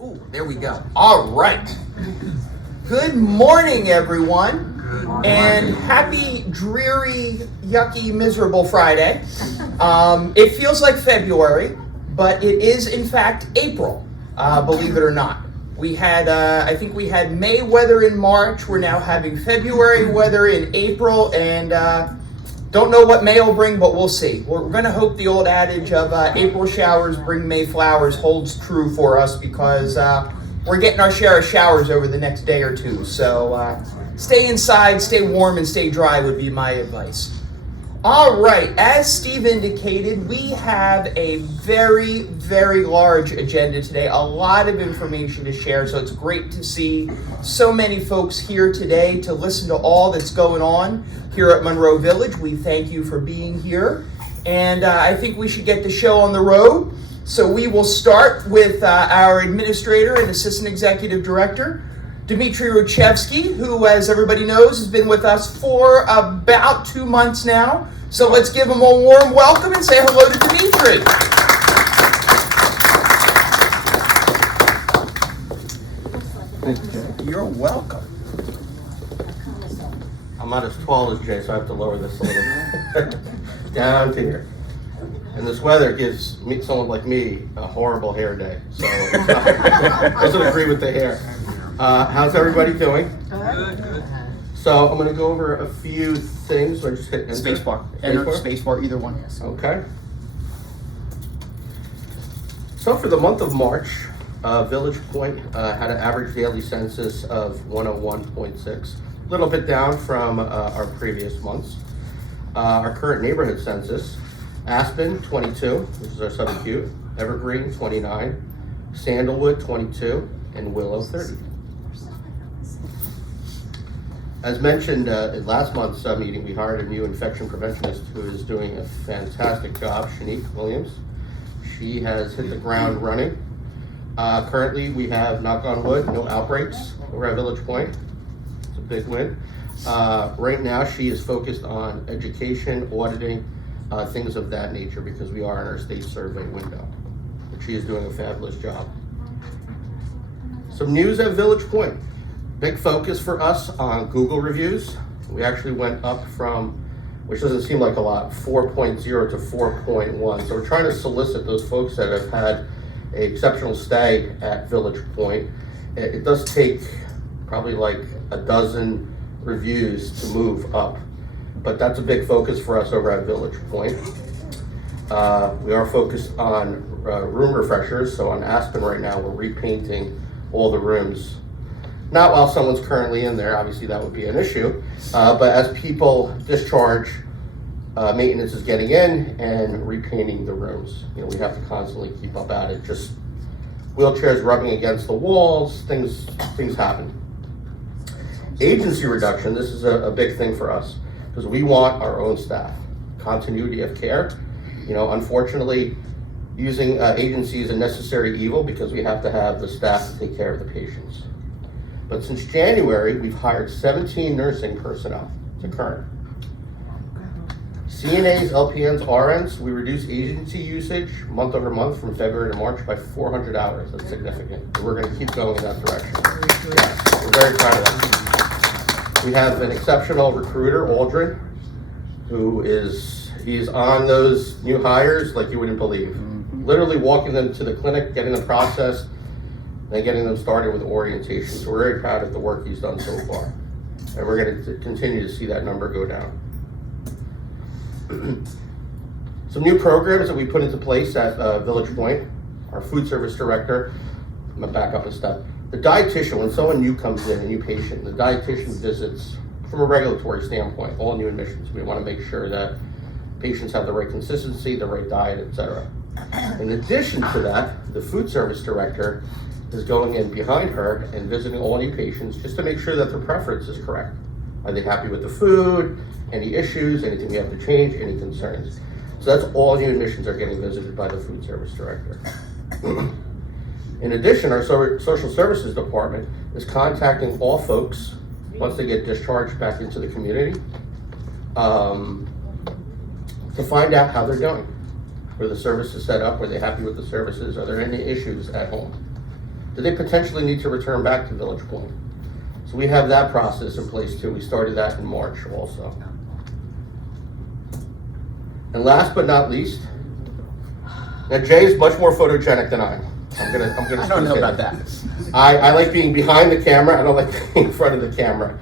Ooh, there we go. All right. Good morning, everyone. And happy, dreary, yucky, miserable Friday. It feels like February, but it is in fact April, believe it or not. We had, I think we had May weather in March. We're now having February weather in April, and don't know what May will bring, but we'll see. We're going to hope the old adage of April showers bring May flowers holds true for us, because we're getting our share of showers over the next day or two. So stay inside, stay warm, and stay dry would be my advice. All right, as Steve indicated, we have a very, very large agenda today, a lot of information to share, so it's great to see so many folks here today to listen to all that's going on here at Monroe Village. We thank you for being here, and I think we should get the show on the road. So we will start with our administrator and assistant executive director, Dmitry Ruchevsky, who, as everybody knows, has been with us for about 2 months now. So let's give him a warm welcome and say hello to Dmitry. Thank you, Jay. You're welcome. I'm not as tall as Jay, so I have to lower this a little bit. Down to here. And this weather gives someone like me a horrible hair day. So doesn't agree with the hair. How's everybody doing? Good. So I'm going to go over a few things. So I just hit enter. Spacebar. Enter spacebar, either one. Yes. Okay. So for the month of March, Village Point had an average daily census of 101.6, a little bit down from our previous months. Our current neighborhood census, Aspen 22, which is our subacute, Evergreen 29, Sandalwood 22, and Willow 30. As mentioned in last month's meeting, we hired a new infection preventionist who is doing a fantastic job, Shanique Williams. She has hit the ground running. Currently, we have, knock on wood, no outbreaks over at Village Point. It's a big win. Right now, she is focused on education, auditing, things of that nature, because we are in our state survey window. But she is doing a fabulous job. Some news at Village Point. Big focus for us on Google reviews. We actually went up from, which doesn't seem like a lot, 4.0 to 4.1. So we're trying to solicit those folks that have had an exceptional stay at Village Point. It does take probably like a dozen reviews to move up, but that's a big focus for us over at Village Point. We are focused on room refreshers. So on Aspen right now, we're repainting all the rooms. Not while someone's currently in there, obviously that would be an issue, but as people discharge, maintenance is getting in and repainting the rooms. You know, we have to constantly keep up at it. Just wheelchairs rubbing against the walls, things happen. Agency reduction, this is a big thing for us, because we want our own staff. Continuity of care. You know, unfortunately, using agency is a necessary evil, because we have to have the staff to take care of the patients. But since January, we've hired 17 nursing personnel to current. CNAs, LPNs, RNs, we reduced agency usage month over month from February to March by 400 hours. That's significant. And we're going to keep going in that direction. Yes, we're very proud of that. We have an exceptional recruiter, Aldrin, who he's on those new hires like you wouldn't believe. Literally walking them to the clinic, getting them processed, and getting them started with orientation. So we're very proud of the work he's done so far. And we're going to continue to see that number go down. Some new programs that we put into place at Village Point. Our food service director, I'm going to back up a step. The dietitian, when someone new comes in, a new patient, the dietitian visits from a regulatory standpoint, all new admissions. We want to make sure that patients have the right consistency, the right diet, etc. In addition to that, the food service director is going in behind her and visiting all new patients just to make sure that their preference is correct. Are they happy with the food? Any issues? Anything we have to change? Any concerns? So that's all new admissions are getting visited by the food service director. In addition, our social services department is contacting all folks once they get discharged back into the community to find out how they're doing. Were the services set up? Were they happy with the services? Are there any issues at home? do they potentially need to return back to Village Point? So we have that process in place too. We started that in March also. And last but not least, now Jay is much more photogenic than I am. I'm gonna I don't know about that. I like being behind the camera. I don't like being in front of the camera.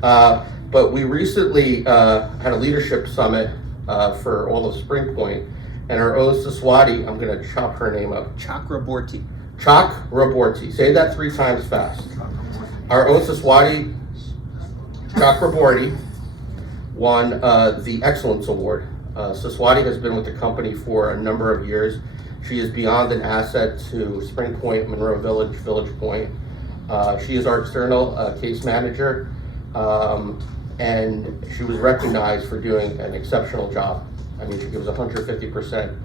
But we recently had a leadership summit for all of Spring Point, and our own Siswati, I'm gonna chop her name up. Chakraborty. Chakraborty. Say that 3 times fast. Our own Siswati, Chakraborty, won the Excellence Award. Siswati has been with the company for a number of years. She is beyond an asset to Spring Point, Monroe Village, Village Point. She is our external case manager, and she was recognized for doing an exceptional job. I mean, she gives 150%,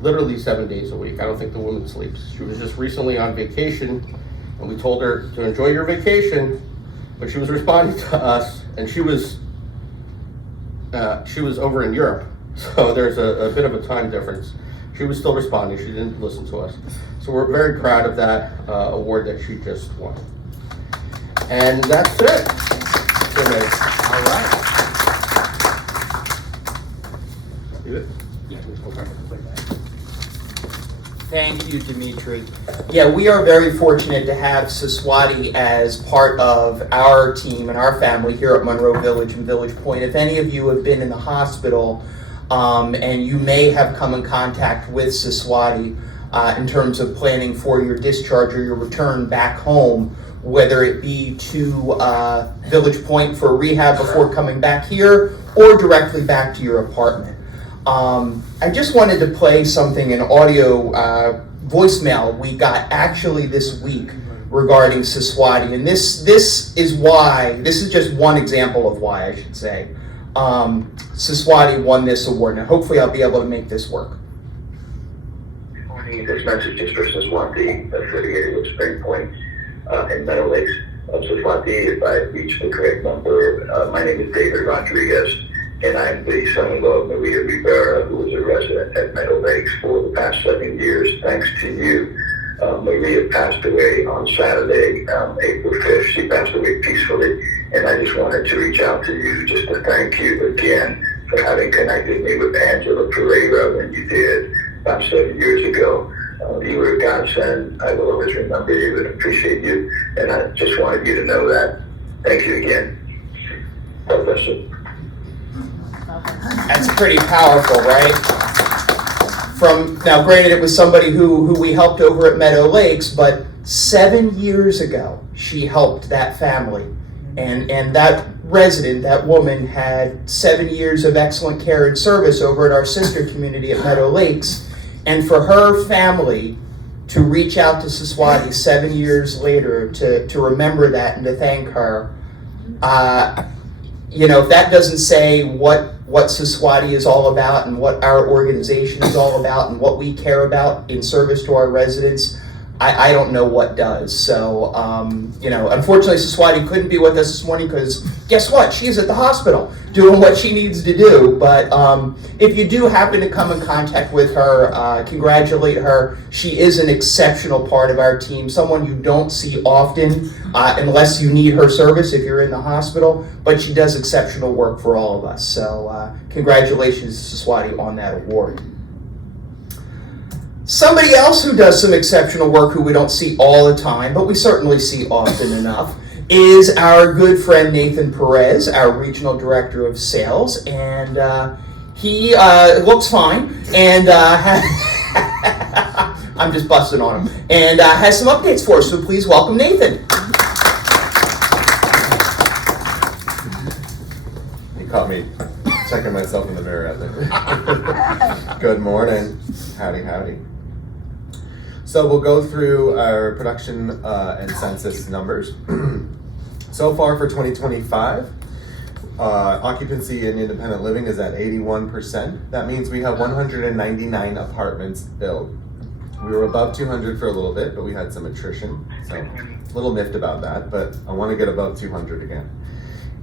literally 7 days a week. I don't think the woman sleeps. She was just recently on vacation, and we told her to enjoy your vacation, but she was responding to us, and she was over in Europe, so there's a bit of a time difference. She was still responding. She didn't listen to us. So we're very proud of that award that she just won. And that's it. All right. Thank you, Dimitri. Yeah, we are very fortunate to have Siswati as part of our team and our family here at Monroe Village and Village Point. If any of you have been in the hospital, and you may have come in contact with Siswati in terms of planning for your discharge or your return back home, whether it be to Village Point for rehab before coming back here or directly back to your apartment. I just wanted to play something, an audio voicemail we got actually this week regarding Siswati, and this is just one example of why, I should say. Siswati won this award, and hopefully I'll be able to make this work. Good morning. This message is for Siswati, affiliated with Spring Point in Meadow Lakes. Siswati, if I reached the correct number, my name is David Rodriguez, and I'm the son-in-law of Maria Rivera, who was a resident at Meadow Lakes for the past 7 years. Thanks to you, Maria passed away on Saturday, April 5th. She passed away peacefully, and I just wanted to reach out to you just to thank you again for having connected me with Angela Pereira when you did about 7 years ago. You were a godsend. I will always remember you and appreciate you, and I just wanted you to know that. Thank you again. God bless you. That's pretty powerful, right? Now, granted, it was somebody who we helped over at Meadow Lakes, but 7 years ago, she helped that family. And that resident, that woman, had 7 years of excellent care and service over at our sister community at Meadow Lakes. And for her family to reach out to Siswati 7 years later to remember that and to thank her, if that doesn't say what Siswati is all about and what our organization is all about and what we care about in service to our residents, I don't know what does. So, unfortunately Siswati couldn't be with us this morning because guess what? She's at the hospital doing what she needs to do. But if you do happen to come in contact with her, congratulate her. She is an exceptional part of our team, someone you don't see often unless you need her service if you're in the hospital, but she does exceptional work for all of us. So congratulations to Siswati on that award. Somebody else who does some exceptional work who we don't see all the time, but we certainly see often enough, is our good friend Nathan Perez, our Regional Director of Sales, and he looks fine, and I'm just busting on him, and has some updates for us, so please welcome Nathan. You caught me checking myself in the mirror, I think. Good morning. Howdy, howdy. So we'll go through our production and census numbers. So far for 2025, occupancy in independent living is at 81%. That means we have 199 apartments filled. We were above 200 for a little bit, but we had some attrition, so a little miffed about that, but I want to get above 200 again.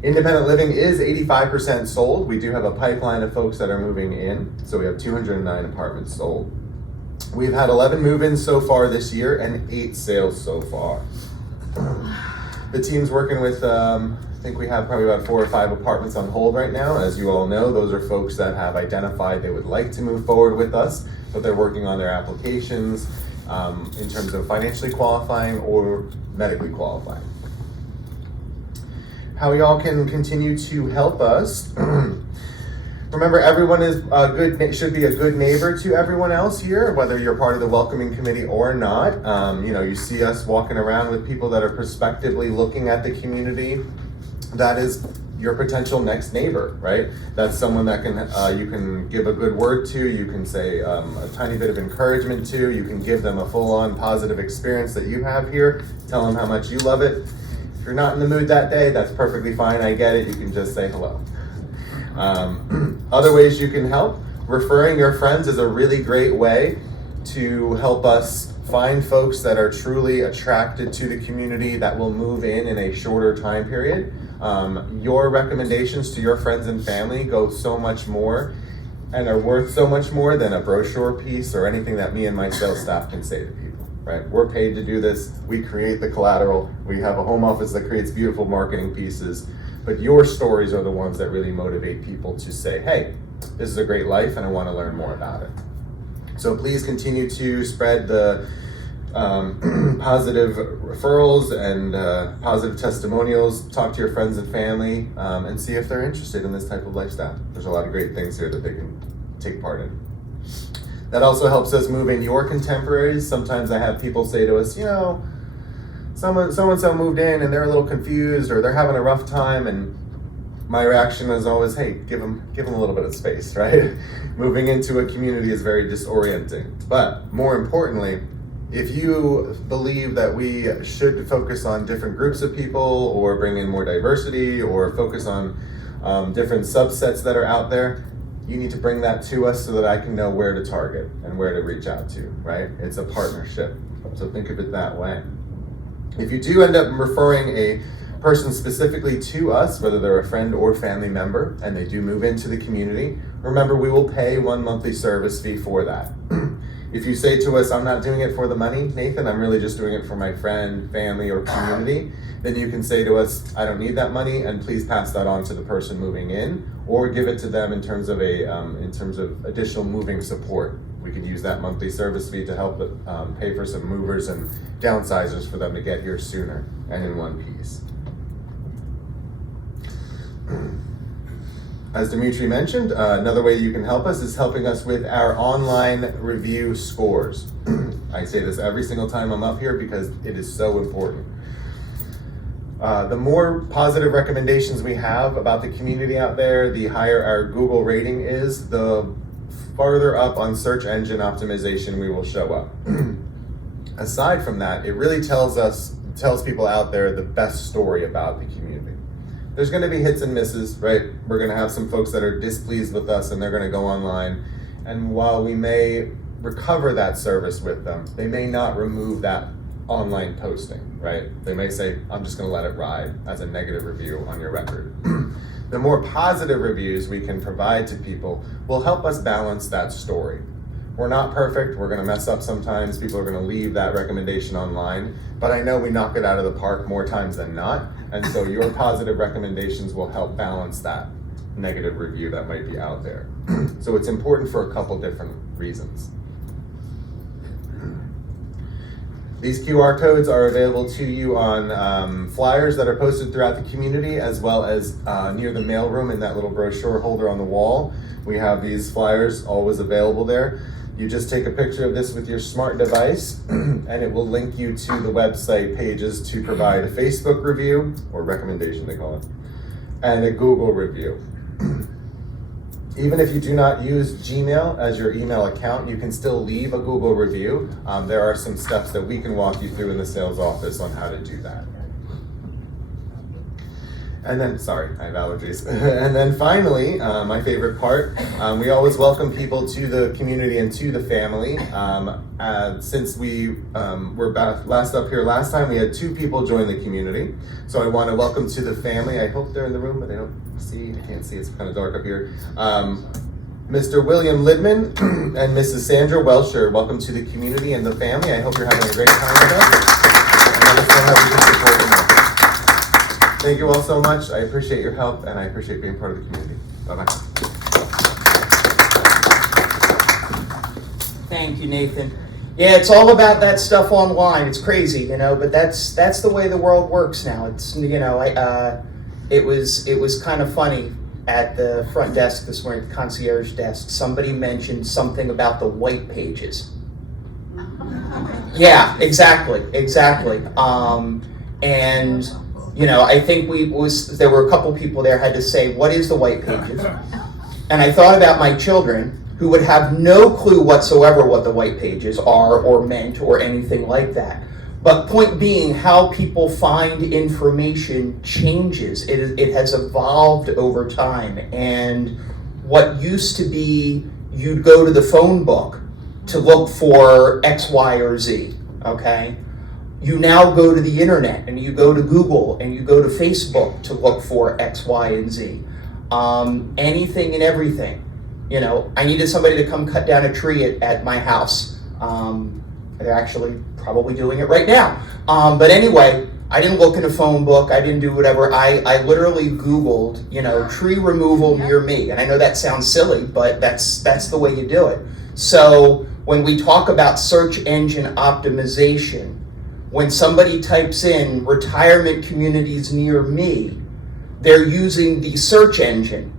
Independent living is 85% sold. We do have a pipeline of folks that are moving in, so we have 209 apartments sold. We've had 11 move-ins so far this year and 8 sales so far. The team's working with, I think we have probably about 4 or 5 apartments on hold right now. As you all know, those are folks that have identified they would like to move forward with us, but they're working on their applications in terms of financially qualifying or medically qualifying. How y'all can continue to help us. Remember, everyone is should be a good neighbor to everyone else here, whether you're part of the welcoming committee or not. You see us walking around with people that are prospectively looking at the community. That is your potential next neighbor, right? That's someone that you can give a good word to, you can say a tiny bit of encouragement to, you can give them a full-on positive experience that you have here, tell them how much you love it. If you're not in the mood that day, that's perfectly fine, I get it, you can just say hello. Other ways you can help, referring your friends is a really great way to help us find folks that are truly attracted to the community that will move in a shorter time period. Your recommendations to your friends and family go so much more and are worth so much more than a brochure piece or anything that me and my sales staff can say to people, right? We're paid to do this. We create the collateral. We have a home office that creates beautiful marketing pieces, but your stories are the ones that really motivate people to say, hey, this is a great life and I want to learn more about it. So please continue to spread the positive referrals and positive testimonials. Talk to your friends and family and see if they're interested in this type of lifestyle. There's a lot of great things here that they can take part in. That also helps us move in your contemporaries. Sometimes I have people say to us, so-and-so moved in and they're a little confused or they're having a rough time, and my reaction is always, hey, give them a little bit of space, right? Moving into a community is very disorienting. But more importantly, if you believe that we should focus on different groups of people or bring in more diversity or focus on different subsets that are out there, you need to bring that to us so that I can know where to target and where to reach out to, right? It's a partnership. So think of it that way. If you do end up referring a person specifically to us, whether they're a friend or family member, and they do move into the community, remember we will pay 1 monthly service fee for that. If you say to us, I'm not doing it for the money, Nathan, I'm really just doing it for my friend, family, or community, then you can say to us, I don't need that money, and please pass that on to the person moving in, or give it to them in terms of additional moving support. We can use that monthly service fee to help pay for some movers and downsizers for them to get here sooner and in one piece. As Dimitri mentioned, another way you can help us is helping us with our online review scores. I say this every single time I'm up here because it is so important. The more positive recommendations we have about the community out there, the higher our Google rating is, the farther up on search engine optimization we will show up. Aside from that, it really tells people out there the best story about the community. There's going to be hits and misses, right? We're going to have some folks that are displeased with us and they're going to go online. And while we may recover that service with them, they may not remove that online posting, right? They may say, I'm just going to let it ride as a negative review on your record. The more positive reviews we can provide to people will help us balance that story. We're not perfect, we're gonna mess up sometimes, people are gonna leave that recommendation online, but I know we knock it out of the park more times than not, and so your positive recommendations will help balance that negative review that might be out there. So it's important for a couple different reasons. These QR codes are available to you on flyers that are posted throughout the community, as well as near the mailroom in that little brochure holder on the wall. We have these flyers always available there. You just take a picture of this with your smart device and it will link you to the website pages to provide a Facebook review, or recommendation they call it, and a Google review. Even if you do not use Gmail as your email account, you can still leave a Google review. There are some steps that we can walk you through in the sales office on how to do that. And then, sorry, I have allergies. And then finally, my favorite part, we always welcome people to the community and to the family. Since we were last up here last time, we had 2 people join the community. So I want to welcome to the family. I hope they're in the room, but I can't see, it's kind of dark up here. Mr. William Lidman and Mrs. Sandra Welsher, welcome to the community and the family. I hope you're having a great time with us. And let us know how we can support you. Thank you all so much. I appreciate your help and I appreciate being part of the community. Bye-bye. Thank you, Nathan. Yeah, it's all about that stuff online. It's crazy, but that's the way the world works now. It's it was kind of funny at the front desk this morning, the concierge desk. Somebody mentioned something about the white pages. Yeah, exactly. And I think there were a couple people there had to say, what is the white pages? And I thought about my children who would have no clue whatsoever what the white pages are or meant or anything like that. But point being, how people find information changes. It has evolved over time. And what used to be, you'd go to the phone book to look for X, Y, or Z, okay? You now go to the internet and you go to Google and you go to Facebook to look for X, Y, and Z. Anything and everything. I needed somebody to come cut down a tree at my house. They're actually probably doing it right now. But anyway, I didn't look in a phone book. I didn't do whatever. I literally Googled, tree removal near me. And I know that sounds silly, but that's the way you do it. So when we talk about search engine optimization, when somebody types in retirement communities near me, they're using the search engine,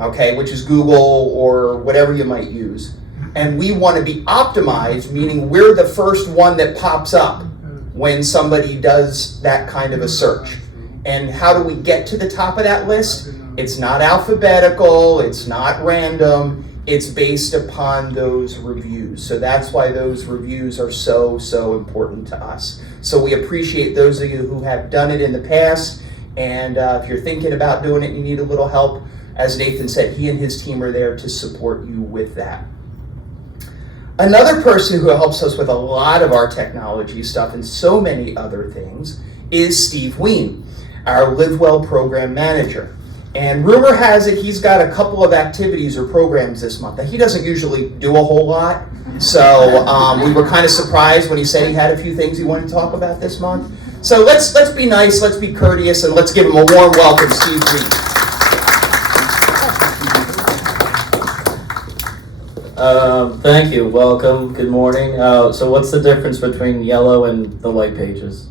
okay, which is Google or whatever you might use. And we want to be optimized, meaning we're the first one that pops up when somebody does that kind of a search. And how do we get to the top of that list? It's not alphabetical, it's not random, it's based upon those reviews. So that's why those reviews are so important to us. So we appreciate those of you who have done it in the past. And if you're thinking about doing it, you need a little help. As Nathan said, he and his team are there to support you with that. Another person who helps us with a lot of our technology stuff and so many other things is Steve Ween, our Live Well program manager. And rumor has it he's got a couple of activities or programs this month. Now, he doesn't usually do a whole lot, so we were kind of surprised when he said he had a few things he wanted to talk about this month. So let's be nice, let's be courteous, and let's give him a warm welcome, Steve Ween. Thank you. Welcome. Good morning. So what's the difference between yellow and the white pages?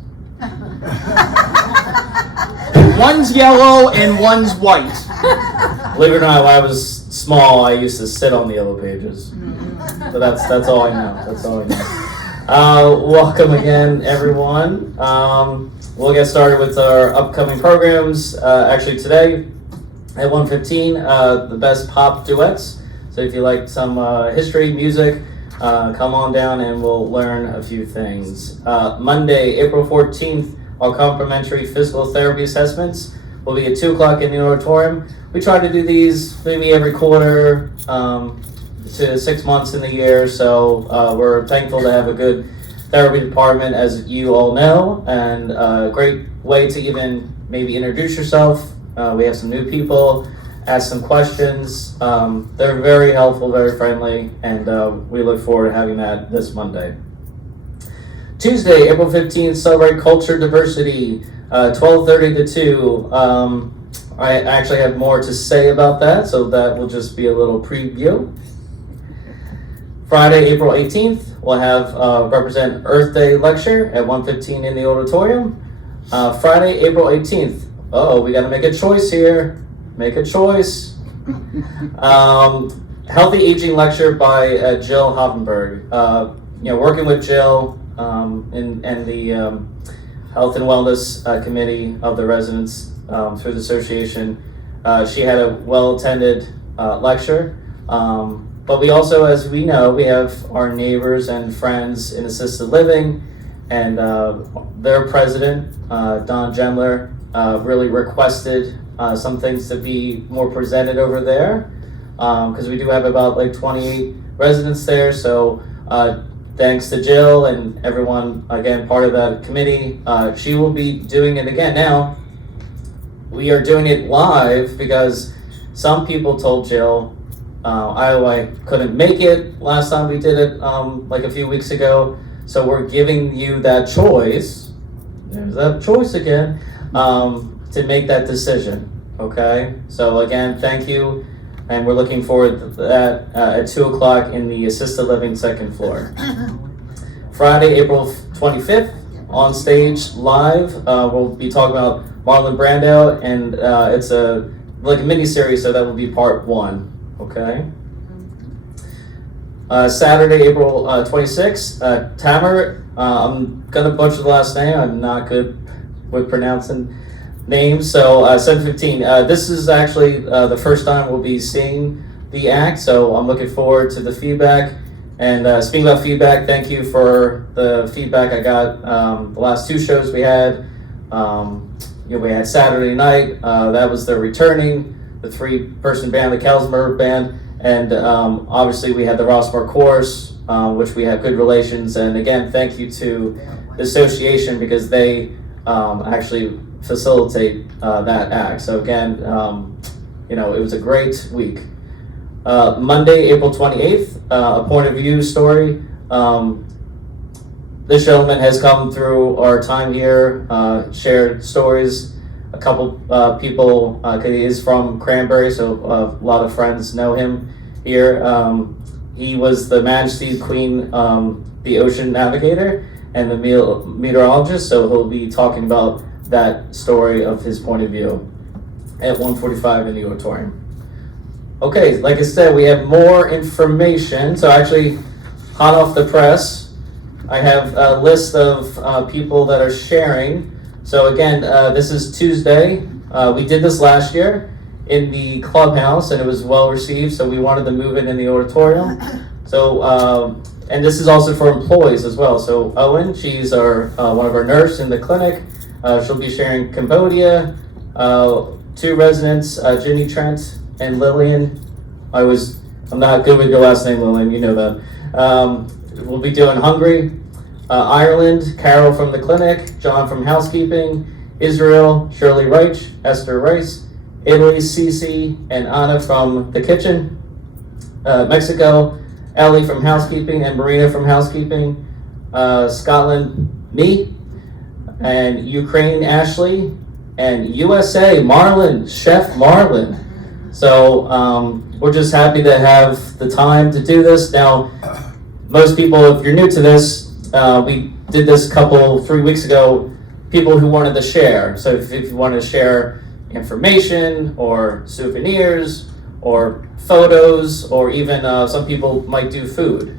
One's yellow and one's white. Believe it or not, when I was small, I used to sit on the yellow pages. So that's all I know. That's all I know. Welcome again, everyone. We'll get started with our upcoming programs. Actually today at 1:15, the best pop duets. So if you like some history, music, come on down and we'll learn a few things. Monday, April 14th, our complimentary physical therapy assessments will be at 2 o'clock in the auditorium. We try to do these maybe every quarter to 6 months in the year, so we're thankful to have a good therapy department, as you all know, and a great way to even maybe introduce yourself. We have some new people. Ask some questions. They're very helpful, very friendly, and we look forward to having that this Monday. Tuesday, April 15th, celebrate culture diversity, 12:30 to 2. I actually have more to say about that, so that will just be a little preview. Friday, April 18th, we'll have Represent Earth Day lecture at 1:15 in the auditorium. Friday, April 18th. We got to make a choice here. Make a choice. Healthy Aging lecture by Jill Hoffenberg. Working with Jill and the Health and Wellness Committee of the residents through the association. She had a well-attended lecture. But we also, as we know, we have our neighbors and friends in assisted living, and their president, Don Gendler, really requested some things to be more presented over there, because we do have about 28 residents there. So thanks to Jill and everyone, again, part of that committee. She will be doing it again. Now, we are doing it live because some people told Jill, Iowa couldn't make it last time we did it, like a few weeks ago. So we're giving you that choice. There's that choice again, to make that decision. Okay. So again, thank you, and we're looking forward to that at 2 o'clock in the assisted living second floor. Friday, April 25th, on stage live. We'll be talking about Marlon Brando, and it's a mini series, so that will be part 1. Okay. Saturday, April 26th, Tamer. I'm gonna butcher the last name. I'm not good with pronouncing names. So 7:15. This is actually the first time we'll be seeing the act, so I'm looking forward to the feedback. And speaking about feedback, thank you for the feedback I got the last 2 shows we had. We had Saturday night. That was the returning, the 3-person band, the Kelsmer band, and obviously we had the Rossmore Chorus, which we have good relations. And again, thank you to the association because they actually facilitate that act. So again, it was a great week. Monday, April 28th, a point of view story. This gentleman has come through our time here, shared stories. A couple people, he is from Cranberry, so a lot of friends know him here. He was the Majesty Queen, the ocean navigator, and the meteorologist, so he'll be talking about that story of his point of view at 1:45 in the auditorium. Okay, like I said, we have more information. So actually, hot off the press, I have a list of people that are sharing. So again, this is Tuesday. We did this last year in the clubhouse, and it was well received, so we wanted to move it in the auditorium. So, and this is also for employees as well. So Owen, she's our one of our nurses in the clinic. She'll be sharing Cambodia. 2 residents, Ginny Trent and Lillian. I'm not good with your last name, Lillian, you know that. We'll be doing Hungary, Ireland, Carol from the clinic, John from housekeeping, Israel, Shirley Reich, Esther Rice, Italy, Cece, and Anna from the kitchen, Mexico, Ellie from housekeeping, and Marina from housekeeping, Scotland, me, and Ukraine, Ashley, and USA, Marlon, Chef Marlon. So we're just happy to have the time to do this. Now, most people, if you're new to this, we did this 3 weeks ago, people who wanted to share. So if you want to share information or souvenirs or photos, or even some people might do food.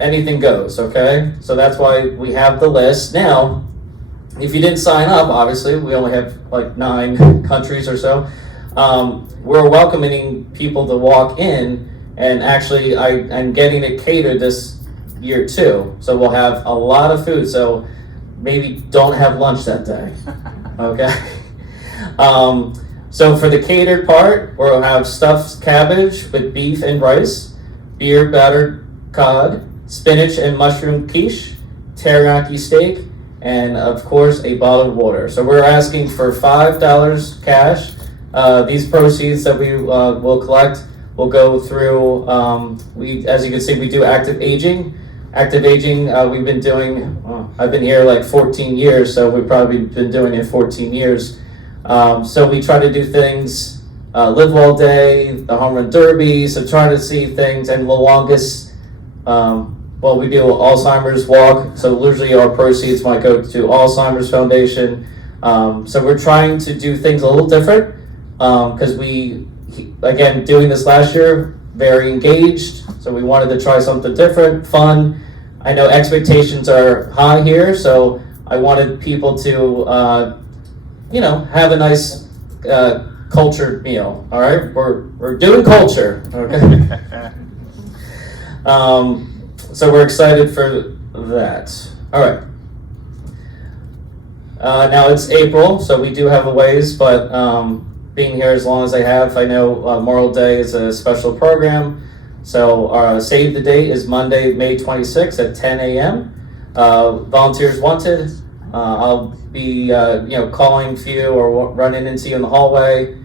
Anything goes, okay? So that's why we have the list. Now, if you didn't sign up, obviously, we only have like 9 countries or so. We're welcoming people to walk in, and actually I'm getting it catered this year too. So we'll have a lot of food, so maybe don't have lunch that day, okay? So for the catered part, we'll have stuffed cabbage with beef and rice, beer battered cod, spinach and mushroom quiche, teriyaki steak, and of course a bottle of water. So we're asking for $5 cash. These proceeds that we will collect will go through, as you can see, we do active aging. Active aging, we've been doing, I've been here like 14 years, so we've probably been doing it 14 years. So we try to do things, Live All Day, the Home Run Derby, so try to see things, and the longest, we do Alzheimer's Walk, so usually our proceeds might go to Alzheimer's Foundation. So we're trying to do things a little different, because again, doing this last year, very engaged, so we wanted to try something different, fun. I know expectations are high here, so I wanted people to, have a nice cultured meal. All right, we're doing culture. Okay. So we're excited for that. All right. Now it's April, so we do have a ways, but being here as long as I have, I know Memorial Day is a special program. So save the date is Monday, May 26th at 10 a.m. Volunteers wanted. I'll be calling for you or running into you in the hallway.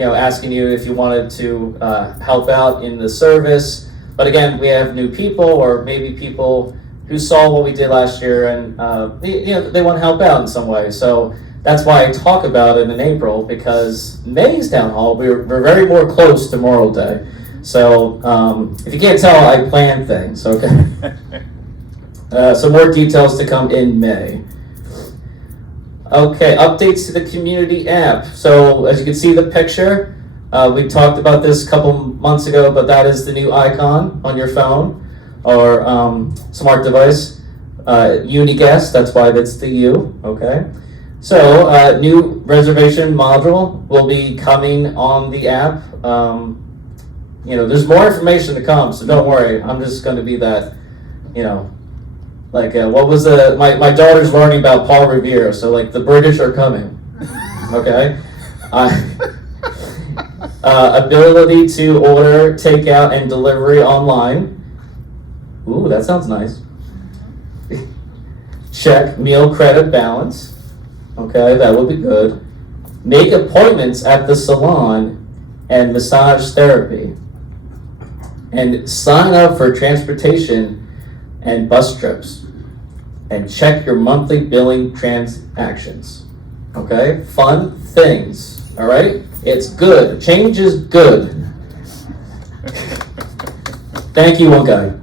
asking you if you wanted to help out in the service. But again, we have new people, or maybe people who saw what we did last year and they want to help out in some way. So that's why I talk about it in April, because May's town hall, we're very more close to Memorial Day. So if you can't tell, I plan things, okay? So more details to come in May. Okay, updates to the community app. So as you can see the picture, we talked about this a couple months ago, but that is the new icon on your phone or smart device. Uniguest, that's why that's the U, okay? So new reservation module will be coming on the app. There's more information to come, so don't worry. I'm just going to be that, what was my daughter's learning about Paul Revere, so like the British are coming, okay? Ability to order, takeout, and delivery online. Ooh, that sounds nice. Check meal credit balance. Okay, that will be good. Make appointments at the salon and massage therapy. And sign up for transportation and bus trips. And check your monthly billing transactions. Okay, fun things. All right, it's good. Change is good. Thank you, one guy.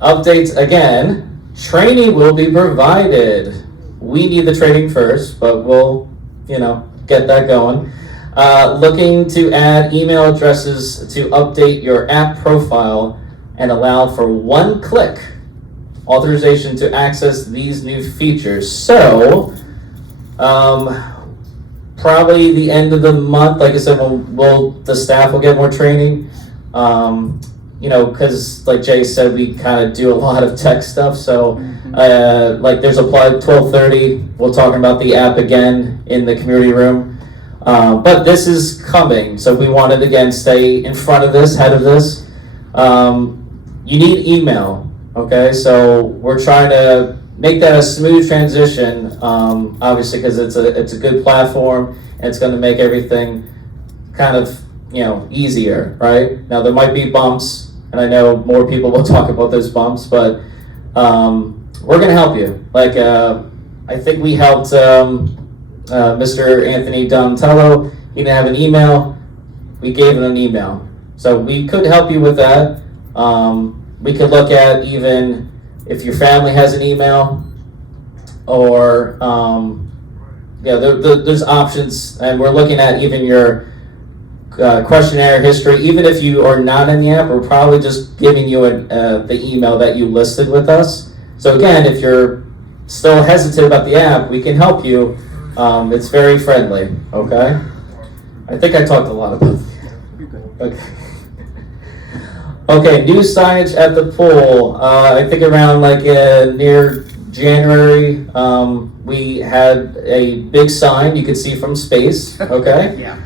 Updates again. Training will be provided. We need the training first, but we'll, get that going. Looking to add email addresses to update your app profile and allow for one-click authorization to access these new features. So, probably the end of the month, like I said, the staff will get more training. Because like Jay said, we kind of do a lot of tech stuff. So, there's a plug 12:30. We'll talk about the app again in the community room. But this is coming, so we wanted again stay in front of this, head of this. You need email, okay? So we're trying to make that a smooth transition, obviously, because it's a good platform and it's going to make everything kind of easier, right? Now there might be bumps. And I know more people will talk about those bumps, but we're going to help you. I think we helped Mr. Anthony Donatello. He didn't have an email. We gave him an email. So we could help you with that. We could look at even if your family has an email or, there's options. And we're looking at even your questionnaire history. Even if you are not in the app, we're probably just giving you the email that you listed with us. So again, if you're still hesitant about the app, we can help you. It's very friendly, okay? I think I talked a lot about it. Okay. Okay, new signage at the pool. I think around near January, we had a big sign you could see from space, okay? Yeah.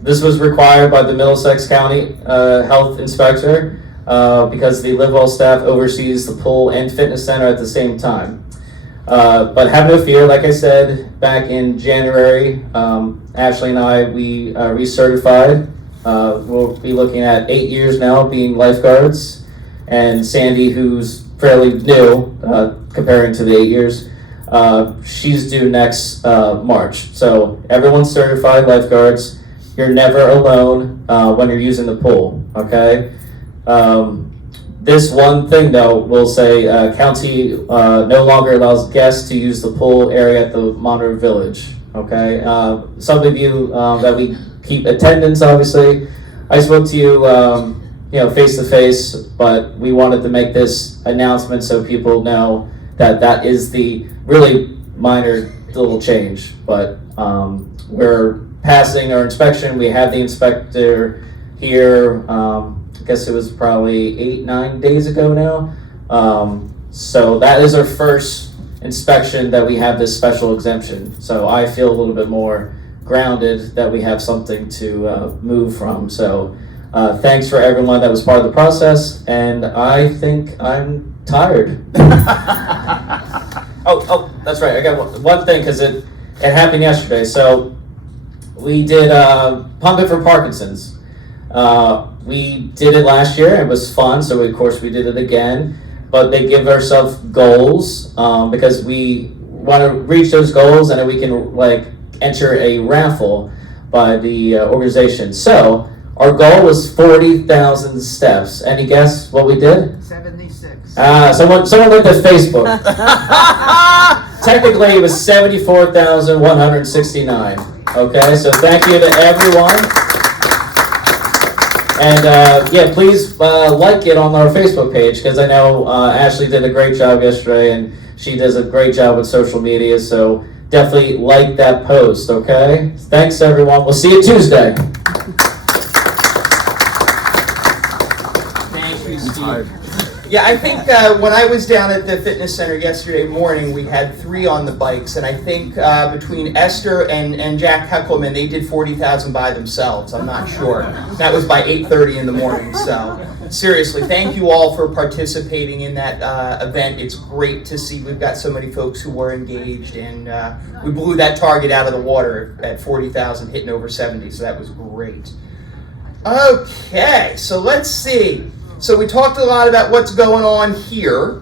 This was required by the Middlesex County Health Inspector because the Live Well staff oversees the pool and fitness center at the same time. But have no fear, like I said, back in January, Ashley and I, we recertified. We'll be looking at 8 years now being lifeguards. And Sandy, who's fairly new, comparing to the 8 years, she's due next March. So everyone's certified lifeguards. You're never alone when you're using the pool, okay? This one thing though, will say county no longer allows guests to use the pool area at the Monroe Village, okay? Some of you that we keep attendance, obviously. I spoke to you, face to face, but we wanted to make this announcement so people know that that is the really minor little change, but we're passing our inspection. We have the inspector here. I guess it was probably 8-9 days ago now. So that is our first inspection that we have this special exemption. So I feel a little bit more grounded that we have something to move from. So thanks for everyone that was part of the process. And I think I'm tired. Oh, that's right. I got one thing because it happened yesterday. So we did Pump It for Parkinson's. We did it last year. It was fun, so of course we did it again. But they give ourselves goals because we want to reach those goals, and then we can enter a raffle by the organization. So our goal was 40,000 steps. Any guess what we did? 76. Someone looked at Facebook. Technically, it was 74,169. Okay, so thank you to everyone. And please like it on our Facebook page, because I know Ashley did a great job yesterday, and she does a great job with social media. So definitely like that post. Okay. Thanks, everyone. We'll see you Tuesday. Thank you, Steve. Yeah, I think when I was down at the fitness center yesterday morning, we had 3 on the bikes, and I think between Esther and Jack Heckelman, they did 40,000 by themselves. I'm not sure. That was by 8:30 in the morning. So seriously, thank you all for participating in that event. It's great to see we've got so many folks who were engaged, and we blew that target out of the water at 40,000, hitting over 70. So that was great. Okay, so let's see. So we talked a lot about what's going on here.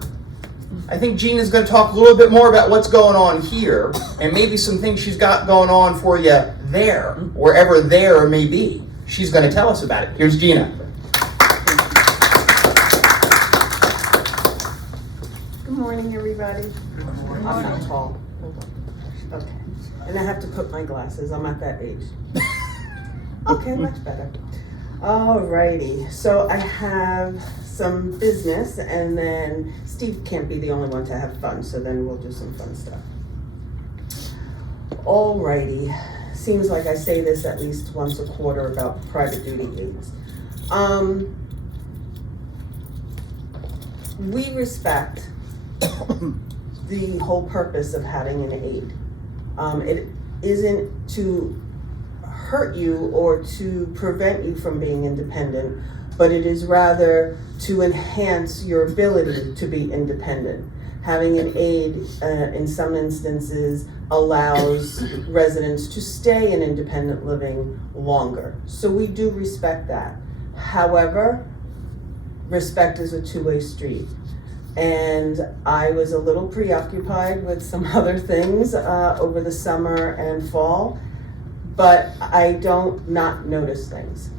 I think Gina's going to talk a little bit more about what's going on here, and maybe some things she's got going on for you there, wherever there may be. She's going to tell us about it. Here's Gina. Good morning, everybody. I'm not tall. Hold on. Okay. And I have to put my glasses. I'm at that age. Okay, much better. Alrighty, so I have some business, and then Steve can't be the only one to have fun, so then we'll do some fun stuff. Alrighty, seems like I say this at least once a quarter about private duty aides. We respect the whole purpose of having an aide. It isn't to hurt you or to prevent you from being independent, but it is rather to enhance your ability to be independent. Having an aide, in some instances, allows residents to stay in independent living longer. So we do respect that. However, respect is a two-way street. And I was a little preoccupied with some other things over the summer and fall, but I don't not notice things,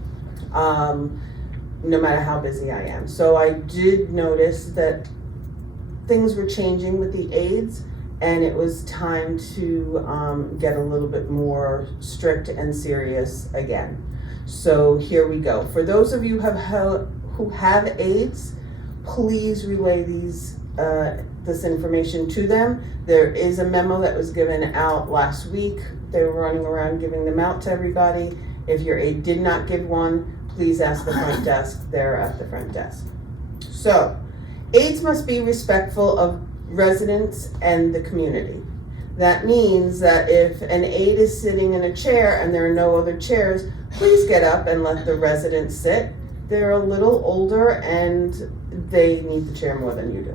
no matter how busy I am. So I did notice that things were changing with the aides, and it was time to get a little bit more strict and serious again. So here we go. For those of you who have aides, please relay this information to them. There is a memo that was given out last week. They were running around giving them out to everybody. If your aide did not give one, please ask the front desk. They're at the front desk. So, aides must be respectful of residents and the community. That means that if an aide is sitting in a chair and there are no other chairs, please get up and let the residents sit. They're a little older and they need the chair more than you do.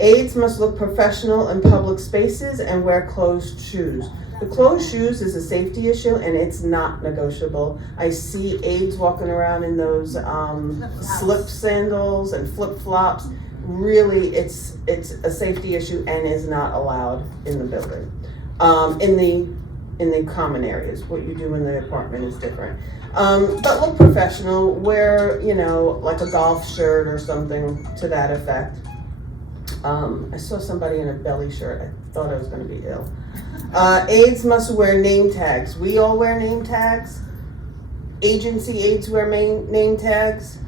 Aides must look professional in public spaces and wear closed shoes. The closed shoes is a safety issue and it's not negotiable. I see aides walking around in those slip sandals and flip-flops. Really, it's a safety issue and is not allowed in the building. In the common areas, what you do in the apartment is different. But look professional, wear, like a golf shirt or something to that effect. I saw somebody in a belly shirt. I thought I was going to be ill. Aides must wear name tags. We all wear name tags. Agency aides wear name tags.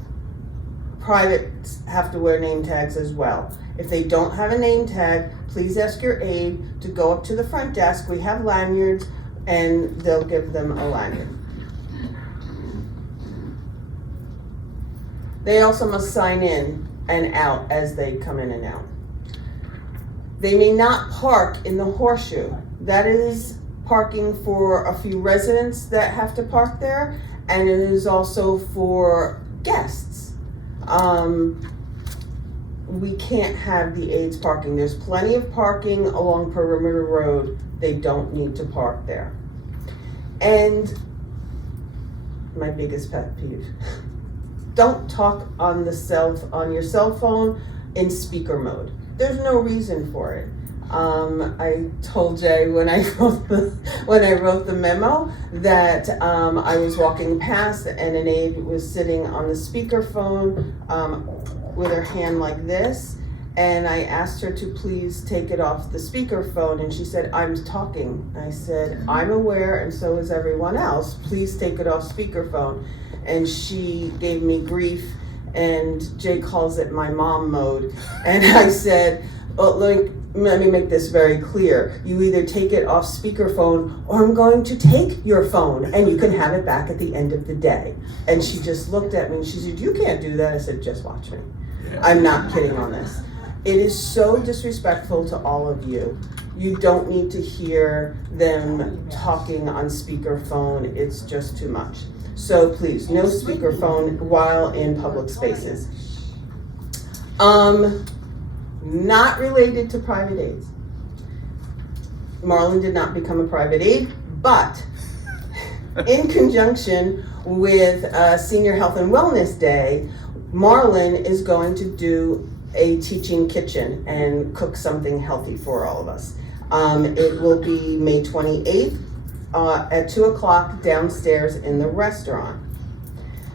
Privates have to wear name tags as well. If they don't have a name tag, please ask your aide to go up to the front desk. We have lanyards, and they'll give them a lanyard. They also must sign in and out as they come in and out. They may not park in the horseshoe. That is parking for a few residents that have to park there, and it is also for guests. We can't have the aides parking. There's plenty of parking along Perimeter Road. They don't need to park there. And my biggest pet peeve, don't talk on your cell phone in speaker mode. There's no reason for it. I told Jay when I wrote the memo that I was walking past and an aide was sitting on the speakerphone with her hand like this, and I asked her to please take it off the speakerphone, and she said, "I'm talking." I said, "I'm aware, and so is everyone else. Please take it off speakerphone." And she gave me grief, and Jay calls it my mom mode. And I said, "Well, let me make this very clear. You either take it off speakerphone or I'm going to take your phone and you can have it back at the end of the day." And she just looked at me and she said, "You can't do that." I said, "Just watch me. I'm not kidding on this." It is so disrespectful to all of you. You don't need to hear them talking on speakerphone. It's just too much. So please, no speakerphone while in public spaces. Not related to private aids. Marlon did not become a private aid, but in conjunction with Senior Health and Wellness Day, Marlon is going to do a teaching kitchen and cook something healthy for all of us. It will be May 28th at 2 o'clock downstairs in the restaurant.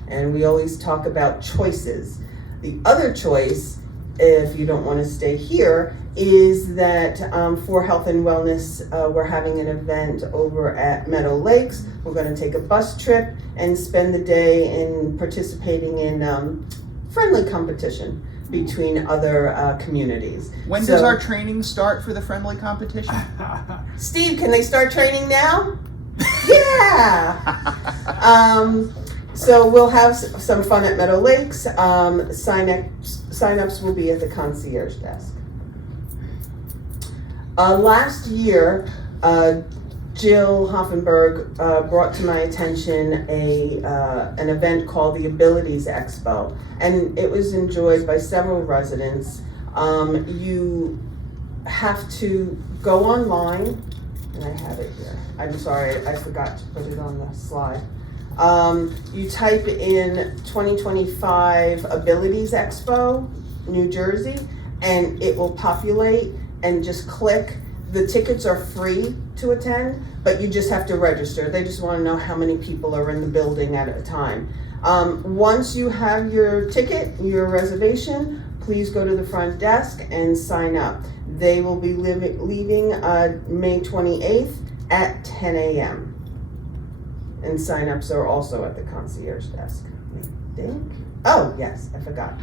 And we always talk about choices. The other choice, if you don't want to stay here, is that for Health and Wellness, we're having an event over at Meadow Lakes. We're going to take a bus trip and spend the day in participating in friendly competition between other communities. When does our training start for the friendly competition? Steve, can they start training now? Yeah! So we'll have some fun at Meadow Lakes. Sign-ups will be at the concierge desk. Last year, Jill Hoffenberg brought to my attention an event called the Abilities Expo, and it was enjoyed by several residents. You have to go online, and I have it here. I'm sorry, I forgot to put it on the slide. You type in 2025 Abilities Expo, New Jersey, and it will populate, and just click. The tickets are free to attend, but you just have to register. They just want to know how many people are in the building at a time. Once you have your ticket, your reservation, please go to the front desk and sign up. They will be leaving May 28th at 10 a.m. And sign-ups are also at the concierge desk, I think. Oh, yes, I forgot.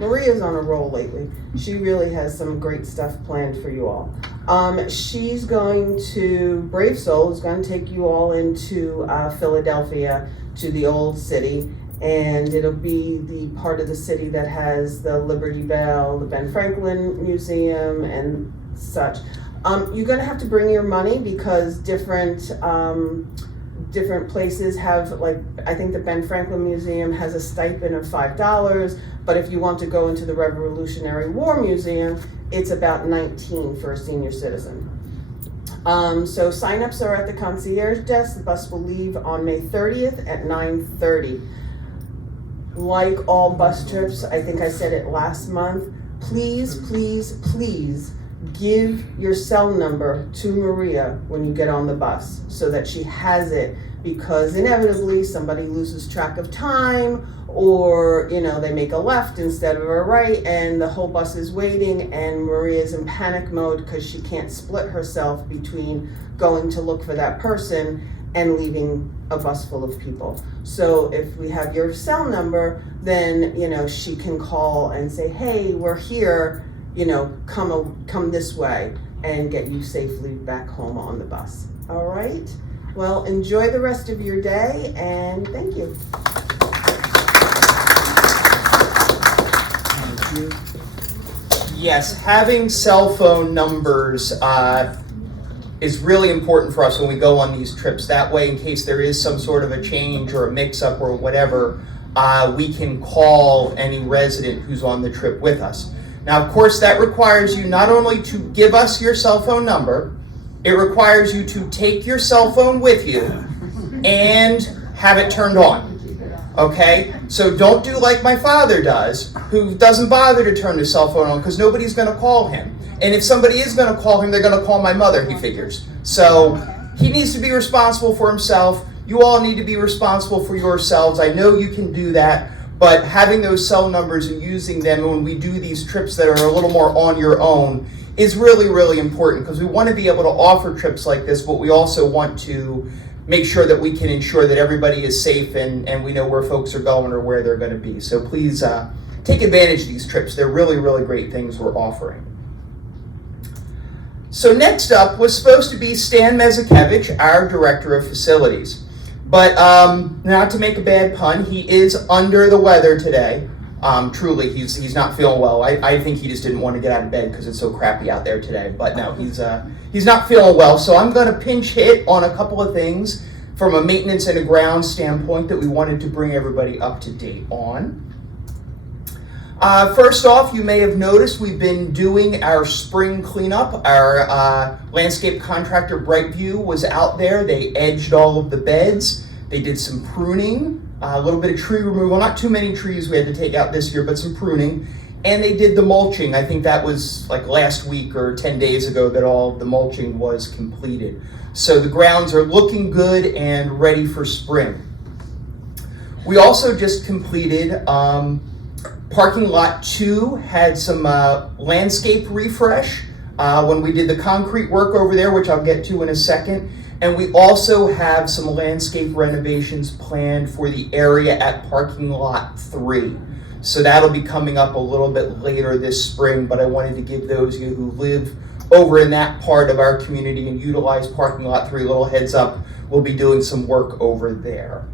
Maria's on a roll lately. She really has some great stuff planned for you all. She's going to, Brave Soul is going to take you all into Philadelphia, to the old city, and it'll be the part of the city that has the Liberty Bell, the Ben Franklin Museum, and such. You're going to have to bring your money because different places have, like, I think the Ben Franklin Museum has a stipend of $5, but if you want to go into the Revolutionary War Museum, it's about $19 for a senior citizen. So signups are at the concierge desk. The bus will leave on May 30th at 9:30. Like all bus trips, I think I said it last month, please, please, please give your cell number to Maria when you get on the bus so that she has it, because inevitably somebody loses track of time, or they make a left instead of a right and the whole bus is waiting and Maria's in panic mode because she can't split herself between going to look for that person and leaving a bus full of people. So if we have your cell number, then she can call and say, "Hey, we're here, come this way," and get you safely back home on the bus. All right? Well, enjoy the rest of your day, and thank you. Yes, having cell phone numbers is really important for us when we go on these trips. That way, in case there is some sort of a change or a mix-up or whatever, we can call any resident who's on the trip with us. Now, of course, that requires you not only to give us your cell phone number, it requires you to take your cell phone with you and have it turned on. Okay? So don't do like my father does, who doesn't bother to turn his cell phone on because nobody's going to call him. And if somebody is going to call him, they're going to call my mother, he figures. So he needs to be responsible for himself. You all need to be responsible for yourselves. I know you can do that, but having those cell numbers and using them when we do these trips that are a little more on your own is really, really important, because we want to be able to offer trips like this, but we also want to make sure that we can ensure that everybody is safe and we know where folks are going or where they're going to be. So please take advantage of these trips. They're really, really great things we're offering. So next up was supposed to be Stan Mezakevich, our Director of Facilities. But not to make a bad pun, he is under the weather today. Truly, he's not feeling well. I think he just didn't want to get out of bed because it's so crappy out there today. But no, he's not feeling well. So I'm going to pinch hit on a couple of things from a maintenance and a ground standpoint that we wanted to bring everybody up to date on. First off, you may have noticed we've been doing our spring cleanup. Our landscape contractor Brightview was out there. They edged all of the beds. They did some pruning, a little bit of tree removal. Not too many trees we had to take out this year, but some pruning. And they did the mulching. I think that was like last week or 10 days ago that all the mulching was completed. So the grounds are looking good and ready for spring. We also just completed Parking Lot 2 had some landscape refresh when we did the concrete work over there, which I'll get to in a second. And we also have some landscape renovations planned for the area at Parking Lot 3. So that'll be coming up a little bit later this spring, but I wanted to give those of you who live over in that part of our community and utilize Parking Lot 3 a little heads up. We'll be doing some work over there.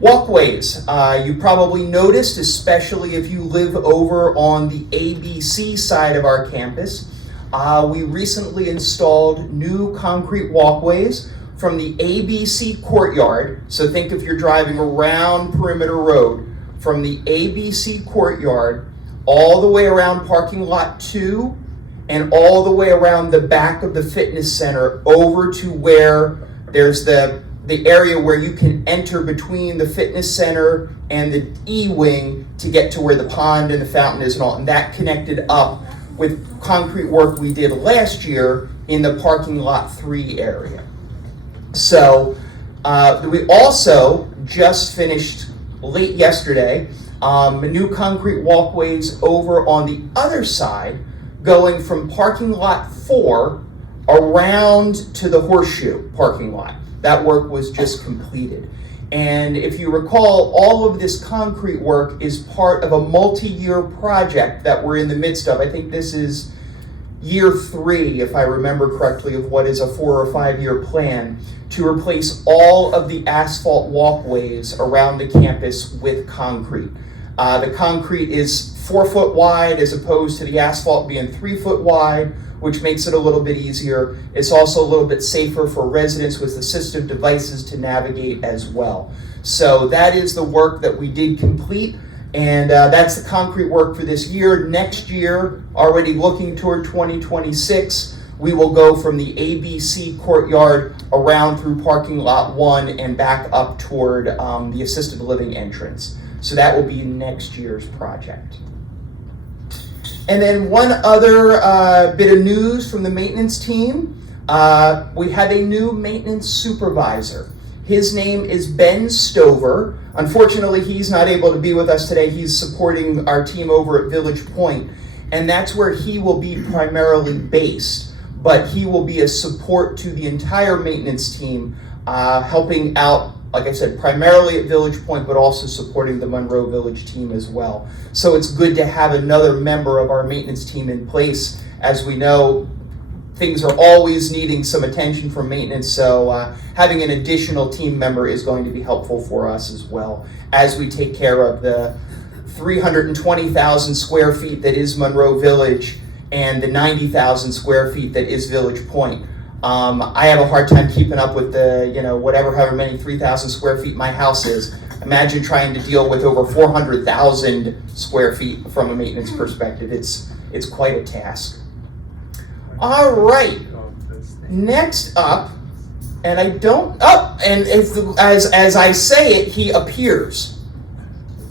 Walkways, you probably noticed, especially if you live over on the ABC side of our campus, we recently installed new concrete walkways from the ABC courtyard. So think if you're driving around Perimeter Road, from the ABC courtyard all the way around Parking Lot 2 and all the way around the back of the fitness center over to where there's the area where you can enter between the fitness center and the E-wing to get to where the pond and the fountain is and all. And that connected up with concrete work we did last year in the Parking Lot 3 area. So we also just finished late yesterday new concrete walkways over on the other side going from Parking Lot 4 around to the Horseshoe parking lot. That work was just completed. And if you recall, all of this concrete work is part of a multi-year project that we're in the midst of. I think this is year 3, if I remember correctly, of what is a 4 or 5 year plan to replace all of the asphalt walkways around the campus with concrete. The concrete is 4 foot wide as opposed to the asphalt being 3 foot wide, which makes it a little bit easier. It's also a little bit safer for residents with assistive devices to navigate as well. So that is the work that we did complete, and that's the concrete work for this year. Next year, already looking toward 2026, we will go from the ABC courtyard around through Parking Lot 1 and back up toward the assisted living entrance. So that will be next year's project. And then one other bit of news from the maintenance team. We have a new maintenance supervisor. His name is Ben Stover. Unfortunately, he's not able to be with us today. He's supporting our team over at Village Point, and that's where he will be primarily based. But he will be a support to the entire maintenance team, helping out, like I said, primarily at Village Point, but also supporting the Monroe Village team as well. So it's good to have another member of our maintenance team in place. As we know, things are always needing some attention from maintenance, so having an additional team member is going to be helpful for us as well as we take care of the 320,000 square feet that is Monroe Village and the 90,000 square feet that is Village Point. I have a hard time keeping up with the, however many 3,000 square feet my house is. Imagine trying to deal with over 400,000 square feet from a maintenance perspective. It's quite a task. All right, next up, And I don't, oh, and if, as I say it, he appears.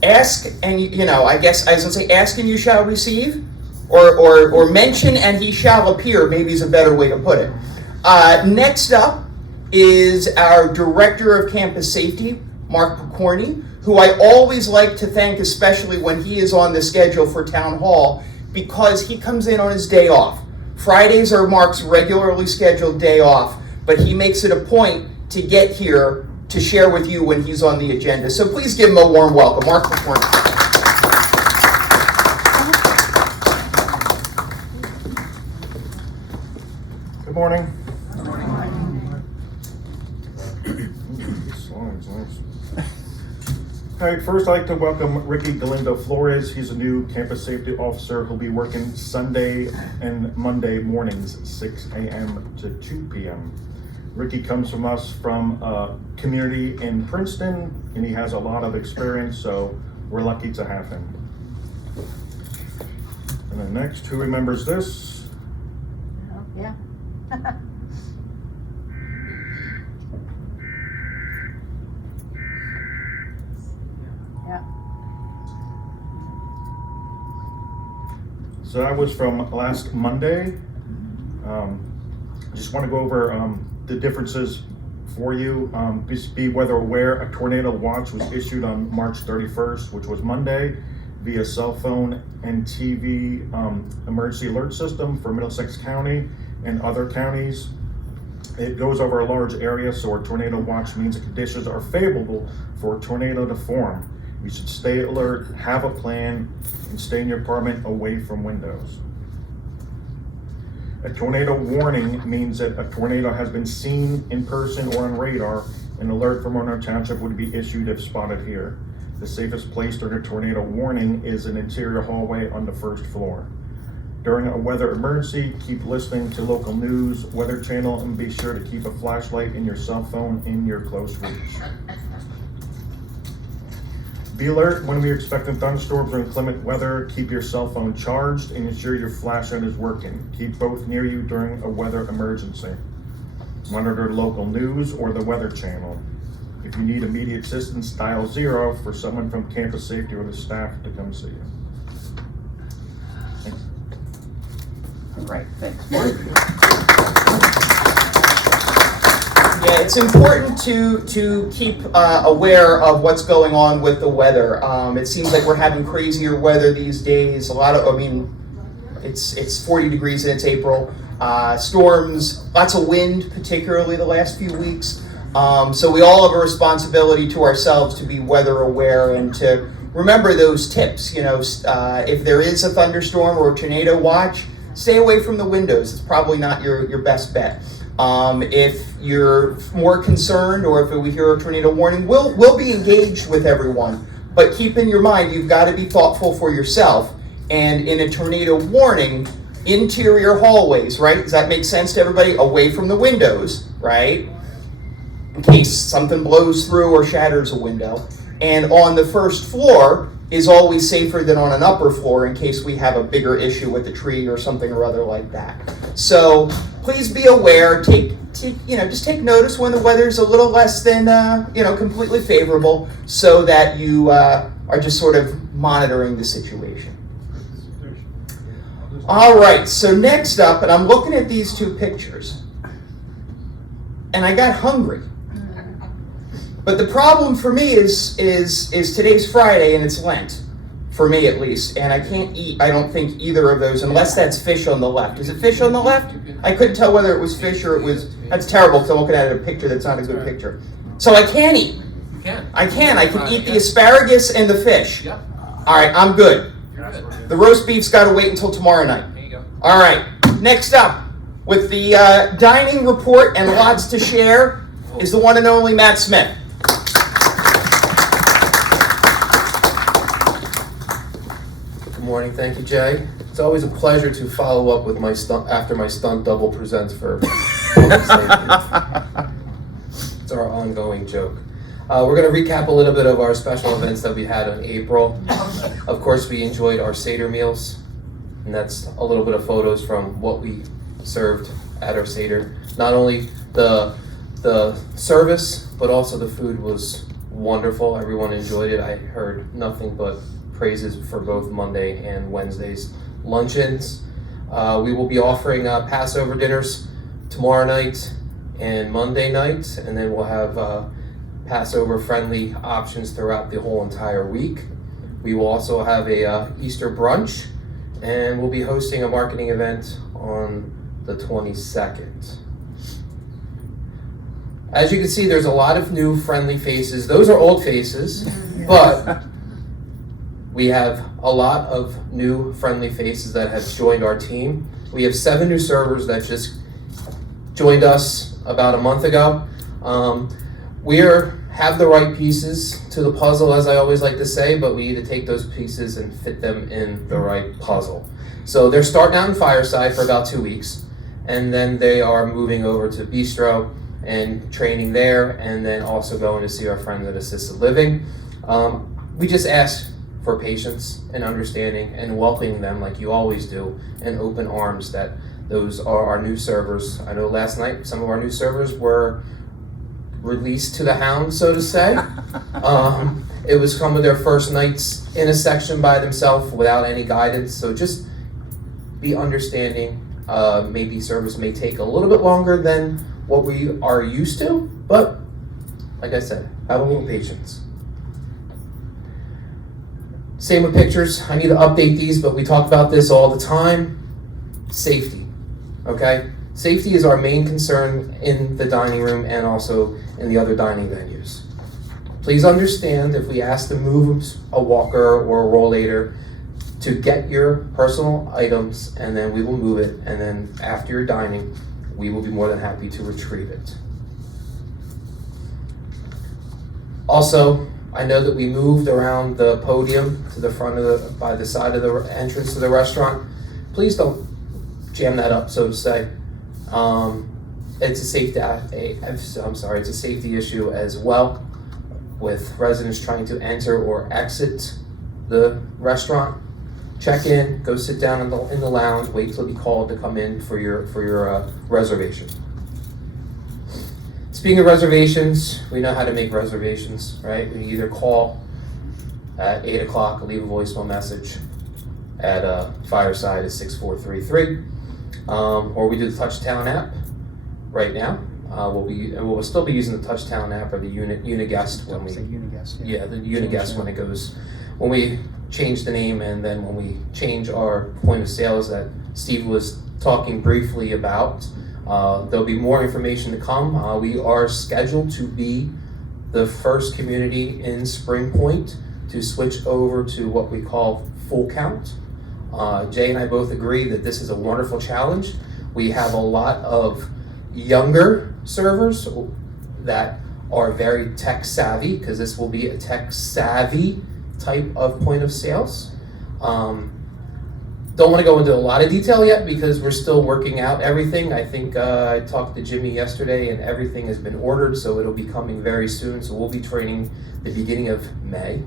Ask and, you know, I guess I was gonna say, ask and you shall receive, or mention and he shall appear, maybe is a better way to put it. Next up is our Director of Campus Safety, Mark Picorni, who I always like to thank, especially when he is on the schedule for Town Hall, because he comes in on his day off. Fridays are Mark's regularly scheduled day off, but he makes it a point to get here to share with you when he's on the agenda. So please give him a warm welcome. Mark Picorni. Good morning. All right, first I'd like to welcome Ricky Galindo Flores. He's a new campus safety officer who'll be working Sunday and Monday mornings, 6 a.m. to 2 p.m. Ricky comes from us from a community in Princeton, and he has a lot of experience, so we're lucky to have him. And then next, who remembers this? Yeah. Yeah. So that was from last Monday. I just want to go over the differences for you. Be weather aware, a tornado watch was issued on March 31st, which was Monday, via cell phone and TV emergency alert system for Middlesex County and other counties. It goes over a large area, so a tornado watch means the conditions are favorable for a tornado to form. You should stay alert, have a plan, and stay in your apartment away from windows. A tornado warning means that a tornado has been seen in person or on radar. An alert from Monroe Township would be issued if spotted here. The safest place during a tornado warning is an interior hallway on the first floor. During a weather emergency, keep listening to local news, Weather Channel, and be sure to keep a flashlight in your cell phone in your close reach. Be alert when we are expecting thunderstorms or inclement weather. Keep your cell phone charged and ensure your flashlight is working. Keep both near you during a weather emergency. Monitor local news or the Weather Channel. If you need immediate assistance, dial 0 for someone from campus safety or the staff to come see you. Thanks. All right, thanks. Yeah, it's important to keep aware of what's going on with the weather. It seems like we're having crazier weather these days. It's 40 degrees and it's April. Storms, lots of wind, particularly the last few weeks. So we all have a responsibility to ourselves to be weather aware and to remember those tips. You know, if there is a thunderstorm or a tornado watch, stay away from the windows. It's probably not your best bet. If you're more concerned, or if we hear a tornado warning, we'll be engaged with everyone. But keep in your mind, you've got to be thoughtful for yourself. And in a tornado warning, interior hallways, right? Does that make sense to everybody? Away from the windows, right? In case something blows through or shatters a window. And on the first floor is always safer than on an upper floor in case we have a bigger issue with a tree or something or other like that. So please be aware, just take notice when the weather's a little less than, completely favorable, so that you are just sort of monitoring the situation. All right, so next up, and I'm looking at these two pictures, and I got hungry. But the problem for me is today's Friday and it's Lent, for me at least, and I can't eat, I don't think, either of those unless that's fish on the left. Is it fish on the left? I couldn't tell whether it was fish or it was, that's terrible because I'm looking at a picture that's not a good picture. So I can eat. You can. I can eat the asparagus and the fish. Yep. All right, I'm good. You're good. The roast beef's got to wait until tomorrow night. There you go. All right, next up, with the dining report and lots to share, is the one and only Matt Smith. Good morning, thank you, Jay. It's always a pleasure to follow up with my after my stunt double presents for public safety. It's our ongoing joke. We're going to recap a little bit of our special events that we had in April. Of course, we enjoyed our Seder meals, and that's a little bit of photos from what we served at our Seder. Not only the the service, but also the food was wonderful. Everyone enjoyed it. I heard nothing but praises for both Monday and Wednesday's luncheons. We will be offering Passover dinners tomorrow night and Monday night, and then we'll have Passover friendly options throughout the whole entire week. We will also have a Easter brunch, and we'll be hosting a marketing event on the 22nd. As you can see, there's a lot of new friendly faces. Those are old faces, but we have a lot of new friendly faces that have joined our team. We have 7 new servers that just joined us about a month ago. We have the right pieces to the puzzle, as I always like to say, but we need to take those pieces and fit them in the right puzzle. So they're starting out in Fireside for about 2 weeks, and then they are moving over to Bistro and training there, and then also going to see our friends at Assisted Living. We just ask for patience and understanding and welcoming them like you always do, and open arms that those are our new servers. I know last night some of our new servers were released to the hound, so to say. It was some of their first nights in a section by themselves without any guidance, so just be understanding. Maybe service may take a little bit longer than what we are used to, but like I said, have a little patience. Same with pictures. I need to update these, but we talk about this all the time. Safety, okay? Safety is our main concern in the dining room and also in the other dining venues. Please understand, if we ask to move a walker or a rollator, to get your personal items, and then we will move it, and then after you're dining, we will be more than happy to retrieve it. Also, I know that we moved around the podium to the front of by the side of the entrance to the restaurant. Please don't jam that up, so to say. It's a safety. It's a safety issue as well, with residents trying to enter or exit the restaurant. Check in, go sit down in the lounge, wait till you be called to come in for your reservation. Speaking of reservations, we know how to make reservations, right? We either call at 8 o'clock, leave a voicemail message at Fireside at 6433, or we do the Touchtown app right now. We'll still be using the Touchtown app or the Uniguest when we the Uniguest when we change the name, and then when we change our point of sales that Steve was talking briefly about. There'll be more information to come. We are scheduled to be the first community in Spring Point to switch over to what we call full count. Jay and I both agree that this is a wonderful challenge. We have a lot of younger servers that are very tech savvy, because this will be a tech savvy type of point of sales. Don't want to go into a lot of detail yet because we're still working out everything. I think I talked to Jimmy yesterday and everything has been ordered, so it'll be coming very soon. So we'll be training the beginning of May,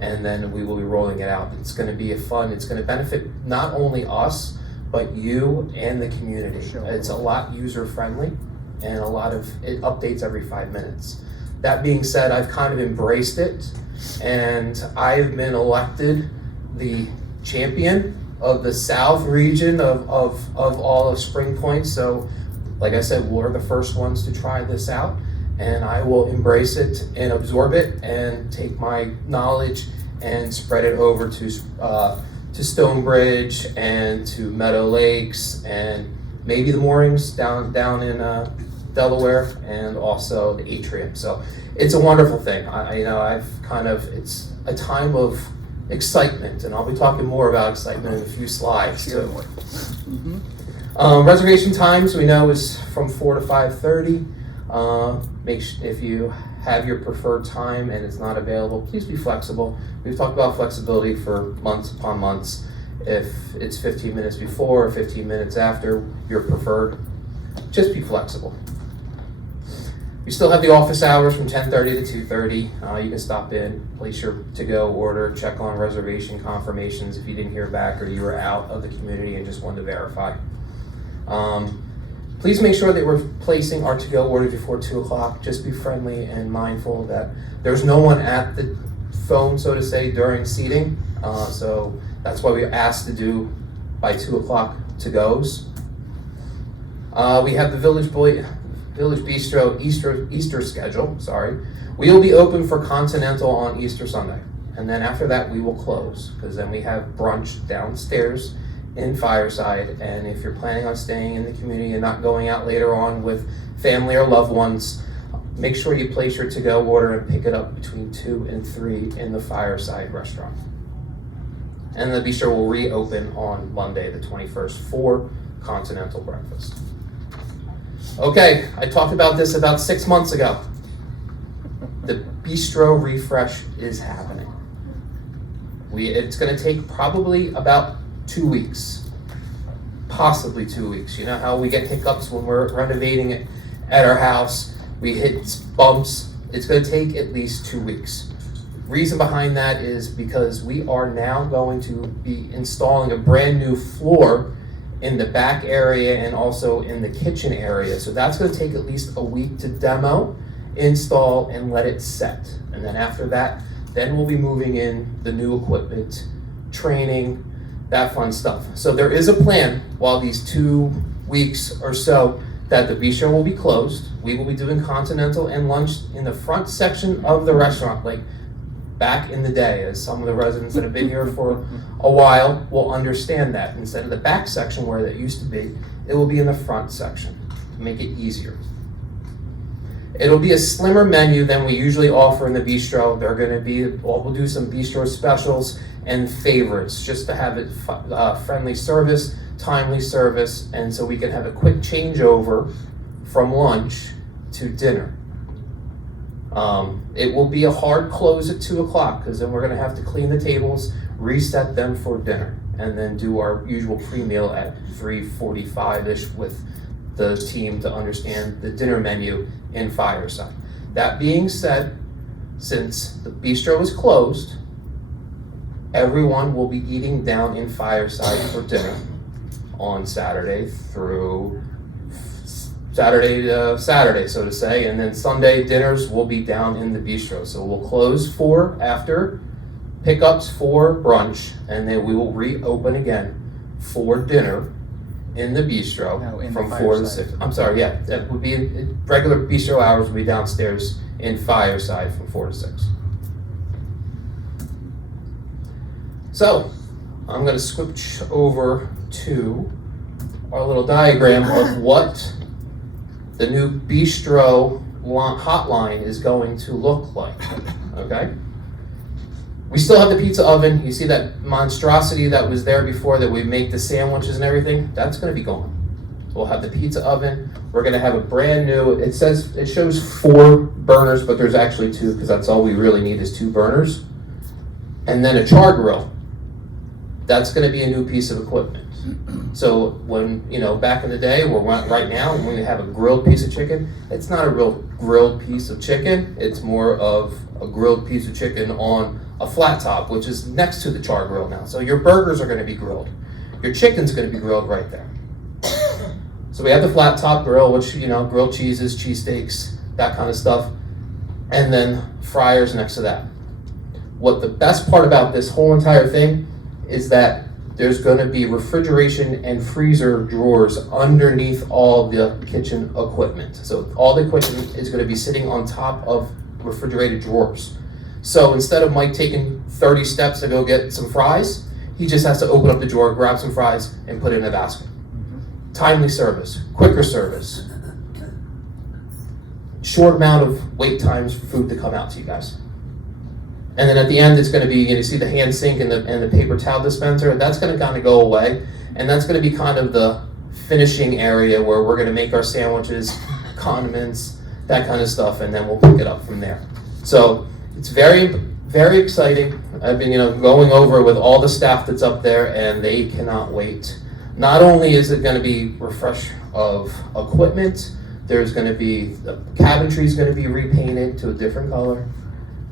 and then we will be rolling it out. It's going to be it's going to benefit not only us, but you and the community. It's a lot user friendly, and it updates every 5 minutes. That being said, I've kind of embraced it, and I've been elected the champion of the South region of all of Spring Point. So, like I said, we're the first ones to try this out, and I will embrace it and absorb it and take my knowledge and spread it over to Stonebridge and to Meadow Lakes and maybe the moorings down in Delaware, and also the Atrium. So it's a wonderful thing. It's a time of excitement, and I'll be talking more about excitement in a few slides too. Reservation times we know is from 4 to 5:30. If you have your preferred time and it's not available, please be flexible. We've talked about flexibility for months upon months. If it's 15 minutes before or 15 minutes after your preferred, just be flexible. We still have the office hours from 10:30 to 2:30. You can stop in, place your to-go order, check on reservation confirmations if you didn't hear back or you were out of the community and just wanted to verify. Please make sure that we're placing our to-go orders before 2 o'clock. Just be friendly and mindful that there's no one at the phone, so to say, during seating. So that's why we asked to do by 2 o'clock to-goes. We have the Village Bistro Easter schedule, sorry. We will be open for Continental on Easter Sunday. And then after that, we will close, because then we have brunch downstairs in Fireside. And if you're planning on staying in the community and not going out later on with family or loved ones, make sure you place your to-go order and pick it up between 2 and 3 in the Fireside restaurant. And the bistro will reopen on Monday, the 21st, for Continental breakfast. Okay, I talked about this about 6 months ago. The bistro refresh is happening. It's gonna take probably about 2 weeks, possibly 2 weeks. You know how we get hiccups when we're renovating it at our house, we hit bumps. It's gonna take at least 2 weeks. Reason behind that is because we are now going to be installing a brand new floor in the back area and also in the kitchen area. So that's gonna take at least a week to demo, install, and let it set. And then after that, then we'll be moving in the new equipment, training, that fun stuff. So there is a plan while these 2 weeks or so that the bistro will be closed. We will be doing continental and lunch in the front section of the restaurant, like back in the day, as some of the residents that have been here for a while will understand that. Instead of the back section where that used to be, it will be in the front section to make it easier. It'll be a slimmer menu than we usually offer in the bistro. They're gonna be, we'll do some bistro specials and favorites just to have it friendly service, timely service, and so we can have a quick changeover from lunch to dinner. It will be a hard close at 2 o'clock because then we're gonna have to clean the tables, reset them for dinner, and then do our usual pre-meal at 3:45-ish with the team to understand the dinner menu in Fireside. That being said, since the bistro is closed, everyone will be eating down in Fireside for dinner on Saturday through Saturday, so to say, and then Sunday dinners will be down in the bistro. So we'll close for after pickups for brunch, and then we will reopen again for dinner in the bistro from 4 to 6. I'm sorry, yeah, that would be regular bistro hours will be downstairs in Fireside from 4 to 6. So I'm going to switch over to our little diagram of what the new bistro hotline is going to look like, okay? We still have the pizza oven. You see that monstrosity that was there before that we make the sandwiches and everything? That's gonna be gone. We'll have the pizza oven. We're gonna have a brand new, it shows 4 burners, but there's actually 2 because that's all we really need is 2 burners. And then a char grill. That's gonna be a new piece of equipment. So when, back in the day, right now, when we have a grilled piece of chicken, it's not a real grilled piece of chicken. It's more of a grilled piece of chicken on a flat top, which is next to the char grill now. So your burgers are gonna be grilled. Your chicken's gonna be grilled right there. So we have the flat top grill, which, grilled cheeses, cheesesteaks, that kind of stuff. And then fryers next to that. What the best part about this whole entire thing is that there's going to be refrigeration and freezer drawers underneath all the kitchen equipment. So all the equipment is going to be sitting on top of refrigerated drawers. So instead of Mike taking 30 steps to go get some fries, he just has to open up the drawer, grab some fries, and put it in a basket. Timely service, quicker service, short amount of wait times for food to come out to you guys. And then at the end, it's going to be, you see the hand sink and the paper towel dispenser. That's going to kind of go away. And that's going to be kind of the finishing area where we're going to make our sandwiches, condiments, that kind of stuff, and then we'll pick it up from there. So it's very, very exciting. I've been, going over with all the staff that's up there, and they cannot wait. Not only is it going to be refresh of equipment, there's going to be, the cabinetry is going to be repainted to a different color.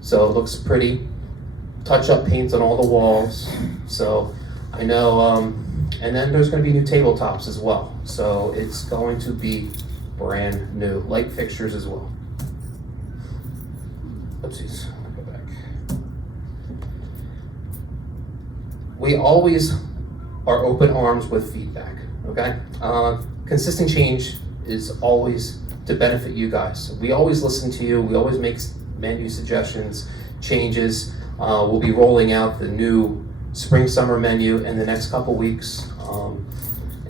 So it looks pretty. Touch-up paints on all the walls. So I know And then there's going to be new tabletops as well. So it's going to be brand new. Light fixtures as well. Oopsies. I'll go back. We always are open arms with feedback, okay? Consistent change is always to benefit you guys. We always listen to you. We always make menu suggestions, changes. We'll be rolling out the new spring-summer menu in the next couple weeks.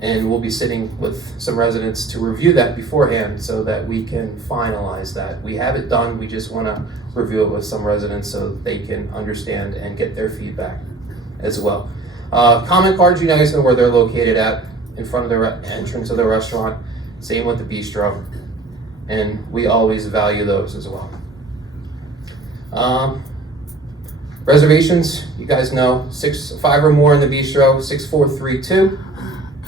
And we'll be sitting with some residents to review that beforehand so that we can finalize that. We have it done, we just want to review it with some residents so they can understand and get their feedback as well. Comment cards, you guys know where they're located at, in front of the entrance of the restaurant. Same with the bistro. And we always value those as well. Reservations, you guys know, 5 or more in the bistro, 6432.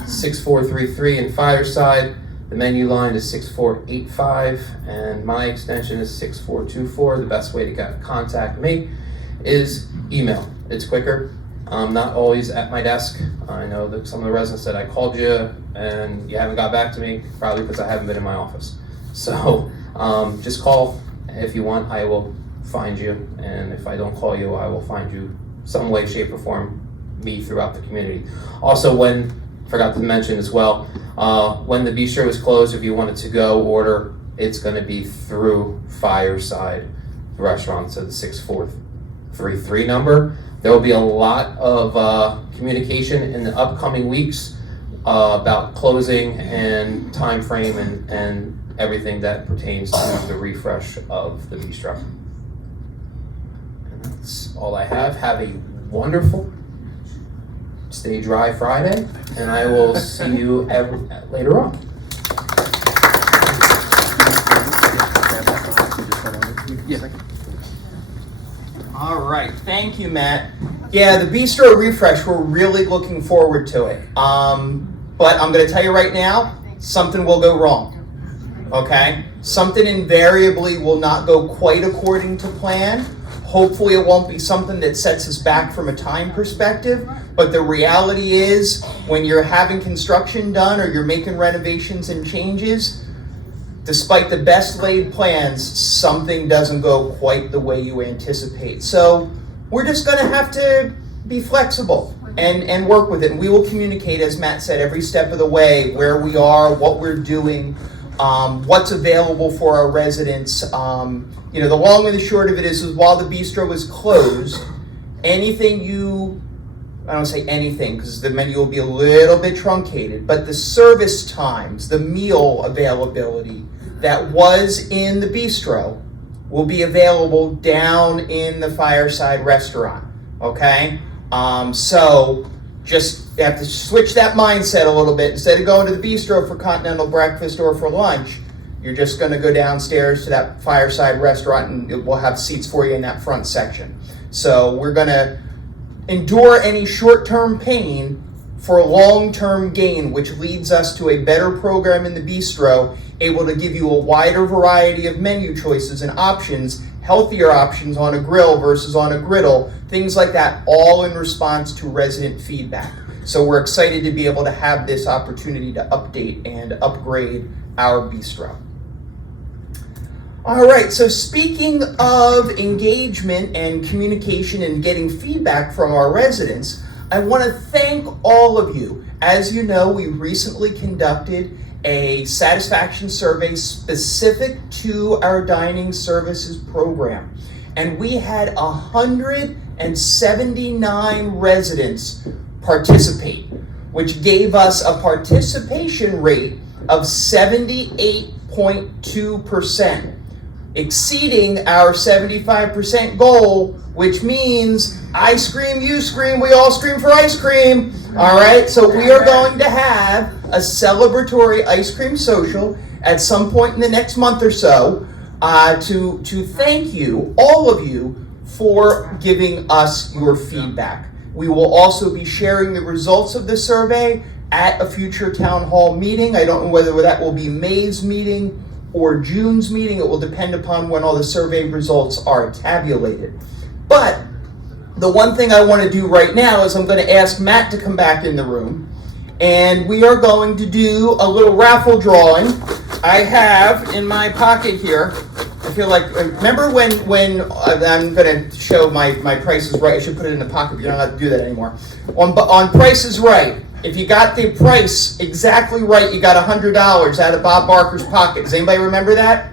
6433 in Fireside. The menu line is 6485 and my extension is 6424. The best way to contact me is email. It's quicker. I'm not always at my desk. I know that some of the residents said I called you and you haven't got back to me, probably because I haven't been in my office. So just call if you want. I will find you, and if I don't call you, I will find you some way, shape, or form, me throughout the community. Also, forgot to mention as well, when the bistro is closed, if you wanted to go order, it's going to be through Fireside Restaurant, so the 6433 number. There will be a lot of communication in the upcoming weeks about closing and time frame and everything that pertains to the refresh of the bistro. And that's all I have. Have a wonderful Stay Dry Friday, and I will see you later on. All right, thank you, Matt. Yeah, the bistro refresh, we're really looking forward to it. But I'm going to tell you right now, something will go wrong. Okay? Something invariably will not go quite according to plan. Hopefully it won't be something that sets us back from a time perspective, but the reality is when you're having construction done or you're making renovations and changes, despite the best laid plans, something doesn't go quite the way you anticipate. So we're just going to have to be flexible and work with it. And we will communicate, as Matt said, every step of the way, where we are, what we're doing, what's available for our residents. The long and the short of it is while the bistro is closed, I don't say anything because the menu will be a little bit truncated, but the service times, the meal availability that was in the bistro will be available down in the Fireside Restaurant, okay? So just have to switch that mindset a little bit. Instead of going to the bistro for continental breakfast or for lunch, you're just going to go downstairs to that Fireside Restaurant and we'll have seats for you in that front section. So we're going to endure any short-term pain for long-term gain, which leads us to a better program in the bistro, able to give you a wider variety of menu choices and options, healthier options on a grill versus on a griddle, things like that, all in response to resident feedback. So we're excited to be able to have this opportunity to update and upgrade our bistro. All right, so speaking of engagement and communication and getting feedback from our residents, I want to thank all of you. As you know, we recently conducted a satisfaction survey specific to our dining services program. And we had 179 residents participate, which gave us a participation rate of 78.2%. Exceeding our 75% goal, which means I scream, you scream, we all scream for ice cream. All right, so we are going to have a celebratory ice cream social at some point in the next month or so to thank you, all of you, for giving us your feedback. We will also be sharing the results of the survey at a future town hall meeting. I don't know whether that will be May's meeting or June's meeting. It will depend upon when all the survey results are tabulated. But the one thing I want to do right now is I'm going to ask Matt to come back in the room and we are going to do a little raffle drawing. I have in my pocket here, I feel like, remember when I'm going to show my Price is Right. I should put it in the pocket, but you're not allowed to do that anymore. On Price is Right, if you got the price exactly right, you got $100 out of Bob Barker's pocket. Does anybody remember that?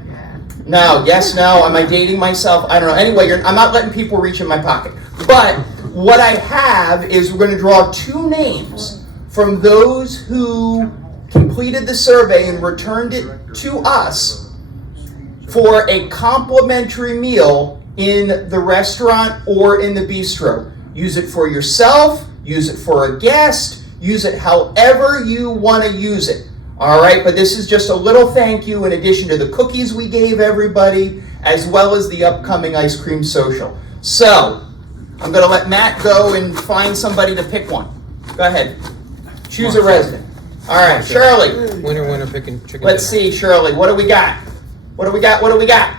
No, yes, no, am I dating myself? I don't know. Anyway, I'm not letting people reach in my pocket. But what I have is we're going to draw 2 names from those who completed the survey and returned it to us for a complimentary meal in the restaurant or in the bistro. Use it for yourself, use it for a guest, use it however you want to use it. All right, but this is just a little thank you in addition to the cookies we gave everybody, as well as the upcoming ice cream social. So, I'm going to let Matt go and find somebody to pick one. Go ahead. Choose a resident. All right, Shirley. Winner, chicken Let's see, Shirley. What do we got? What do we got?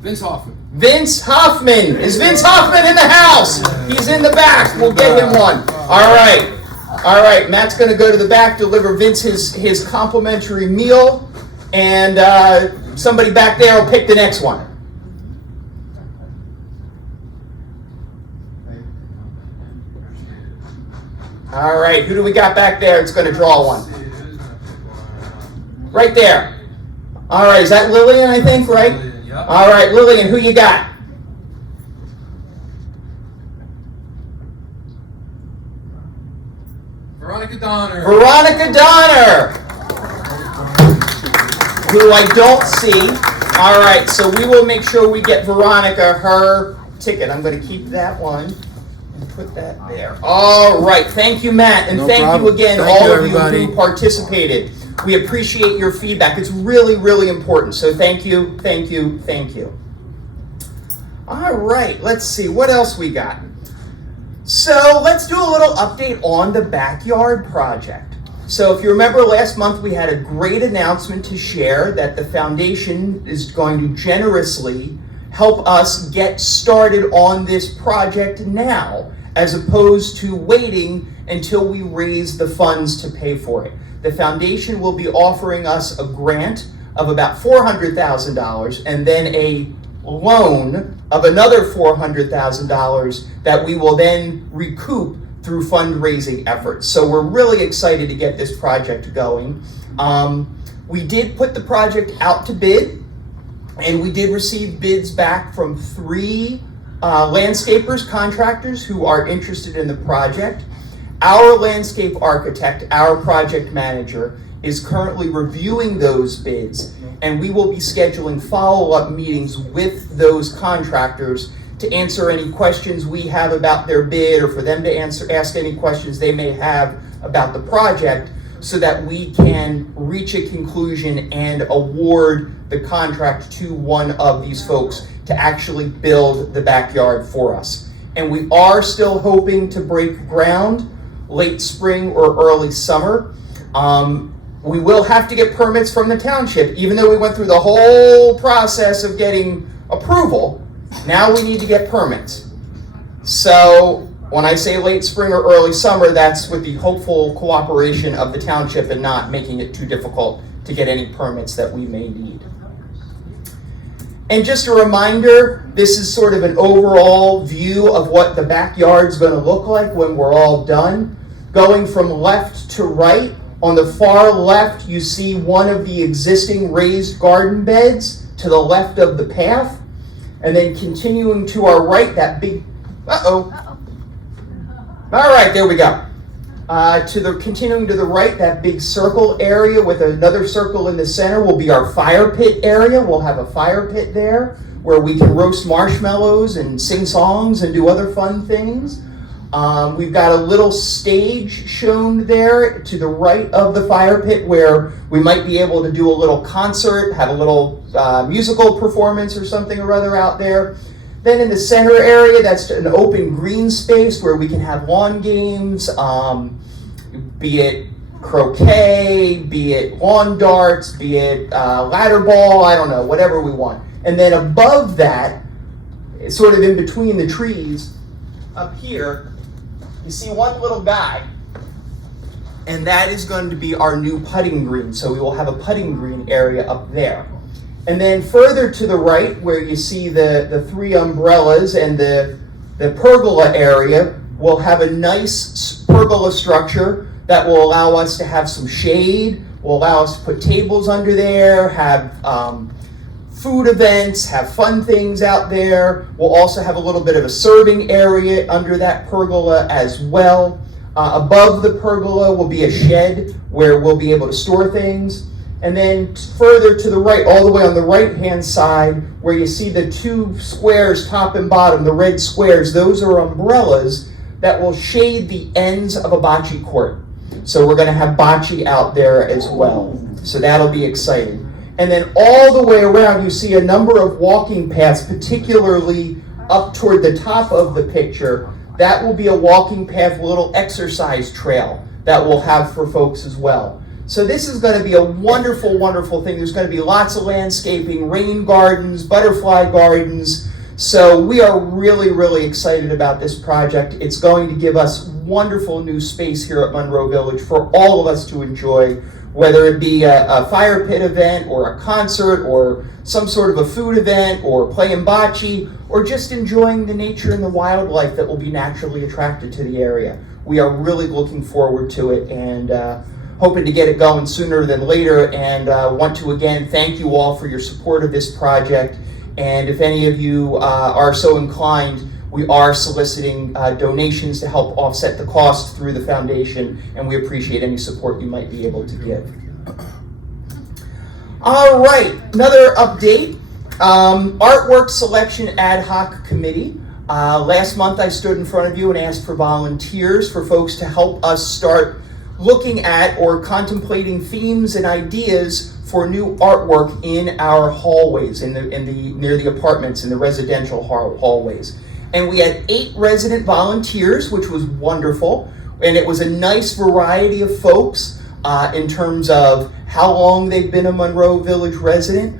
Vince Hoffman. Vince Hoffman. Is Vince Hoffman in the house? He's in the back. We'll get him one. All right. All right, Matt's going to go to the back, deliver Vince his complimentary meal, and somebody back there will pick the next one. All right, who do we got back there that's going to draw one? Right there. All right, is that Lillian, I think, right? All right, Lillian, who you got? Veronica Donner. Veronica Donner, who I don't see. All right, so we will make sure we get Veronica her ticket. I'm going to keep that one and put that there. All right, thank you, Matt, and thank you again, all of you who participated. We appreciate your feedback. It's really, really important. So thank you, thank you, thank you. All right, let's see what else we got. So let's do a little update on the backyard project. So if you remember last month, we had a great announcement to share that the foundation is going to generously help us get started on this project now, as opposed to waiting until we raise the funds to pay for it. The foundation will be offering us a grant of about $400,000 and then a loan of another $400,000 that we will then recoup through fundraising efforts. So we're really excited to get this project going. We did put the project out to bid, and we did receive bids back from 3 landscapers, contractors who are interested in the project. Our landscape architect, our project manager, is currently reviewing those bids, and we will be scheduling follow-up meetings with those contractors to answer any questions we have about their bid, or for them to ask any questions they may have about the project, so that we can reach a conclusion and award the contract to one of these folks to actually build the backyard for us. And we are still hoping to break ground late spring or early summer. We will have to get permits from the township, even though we went through the whole process of getting approval. Now we need to get permits. So when I say late spring or early summer, that's with the hopeful cooperation of the township and not making it too difficult to get any permits that we may need. And just a reminder, this is sort of an overall view of what the backyard's going to look like when we're all done. Going from left to right, on the far left, you see one of the existing raised garden beds to the left of the path. And then continuing to our right, that big, all right, there we go. Continuing to the right, that big circle area with another circle in the center will be our fire pit area. We'll have a fire pit there where we can roast marshmallows and sing songs and do other fun things. We've got a little stage shown there to the right of the fire pit where we might be able to do a little concert, have a little musical performance or something or other out there. Then in the center area, that's an open green space where we can have lawn games, be it croquet, be it lawn darts, be it ladder ball, I don't know, whatever we want. And then above that, sort of in between the trees, up here, you see one little guy, and that is going to be our new putting green. So we will have a putting green area up there. And then further to the right, where you see the three umbrellas and the pergola area, we'll have a nice pergola structure that will allow us to have some shade, will allow us to put tables under there, have food events, have fun things out there. We'll also have a little bit of a serving area under that pergola as well. Above the pergola will be a shed where we'll be able to store things. And then further to the right, all the way on the right-hand side, where you see the two squares, top and bottom, the red squares, those are umbrellas that will shade the ends of a bocce court. So we're going to have bocce out there as well. So that'll be exciting. And then all the way around, you see a number of walking paths, particularly up toward the top of the picture. That will be a walking path, a little exercise trail that we'll have for folks as well. So this is going to be a wonderful, wonderful thing. There's going to be lots of landscaping, rain gardens, butterfly gardens. So we are really, really excited about this project. It's going to give us wonderful new space here at Monroe Village for all of us to enjoy, whether it be a fire pit event or a concert or some sort of a food event or playing bocce or just enjoying the nature and the wildlife that will be naturally attracted to the area. We are really looking forward to it and hoping to get it going sooner than later, and want to again thank you all for your support of this project. And if any of you are so inclined, we are soliciting donations to help offset the cost through the foundation, and we appreciate any support you might be able to give. All right, another update. Artwork Selection Ad Hoc Committee. Last month I stood in front of you and asked for volunteers, for folks to help us start looking at or contemplating themes and ideas for new artwork in our hallways, near the apartments, in the residential hallways. And we had 8 resident volunteers, which was wonderful. And it was a nice variety of folks in terms of how long they've been a Monroe Village resident,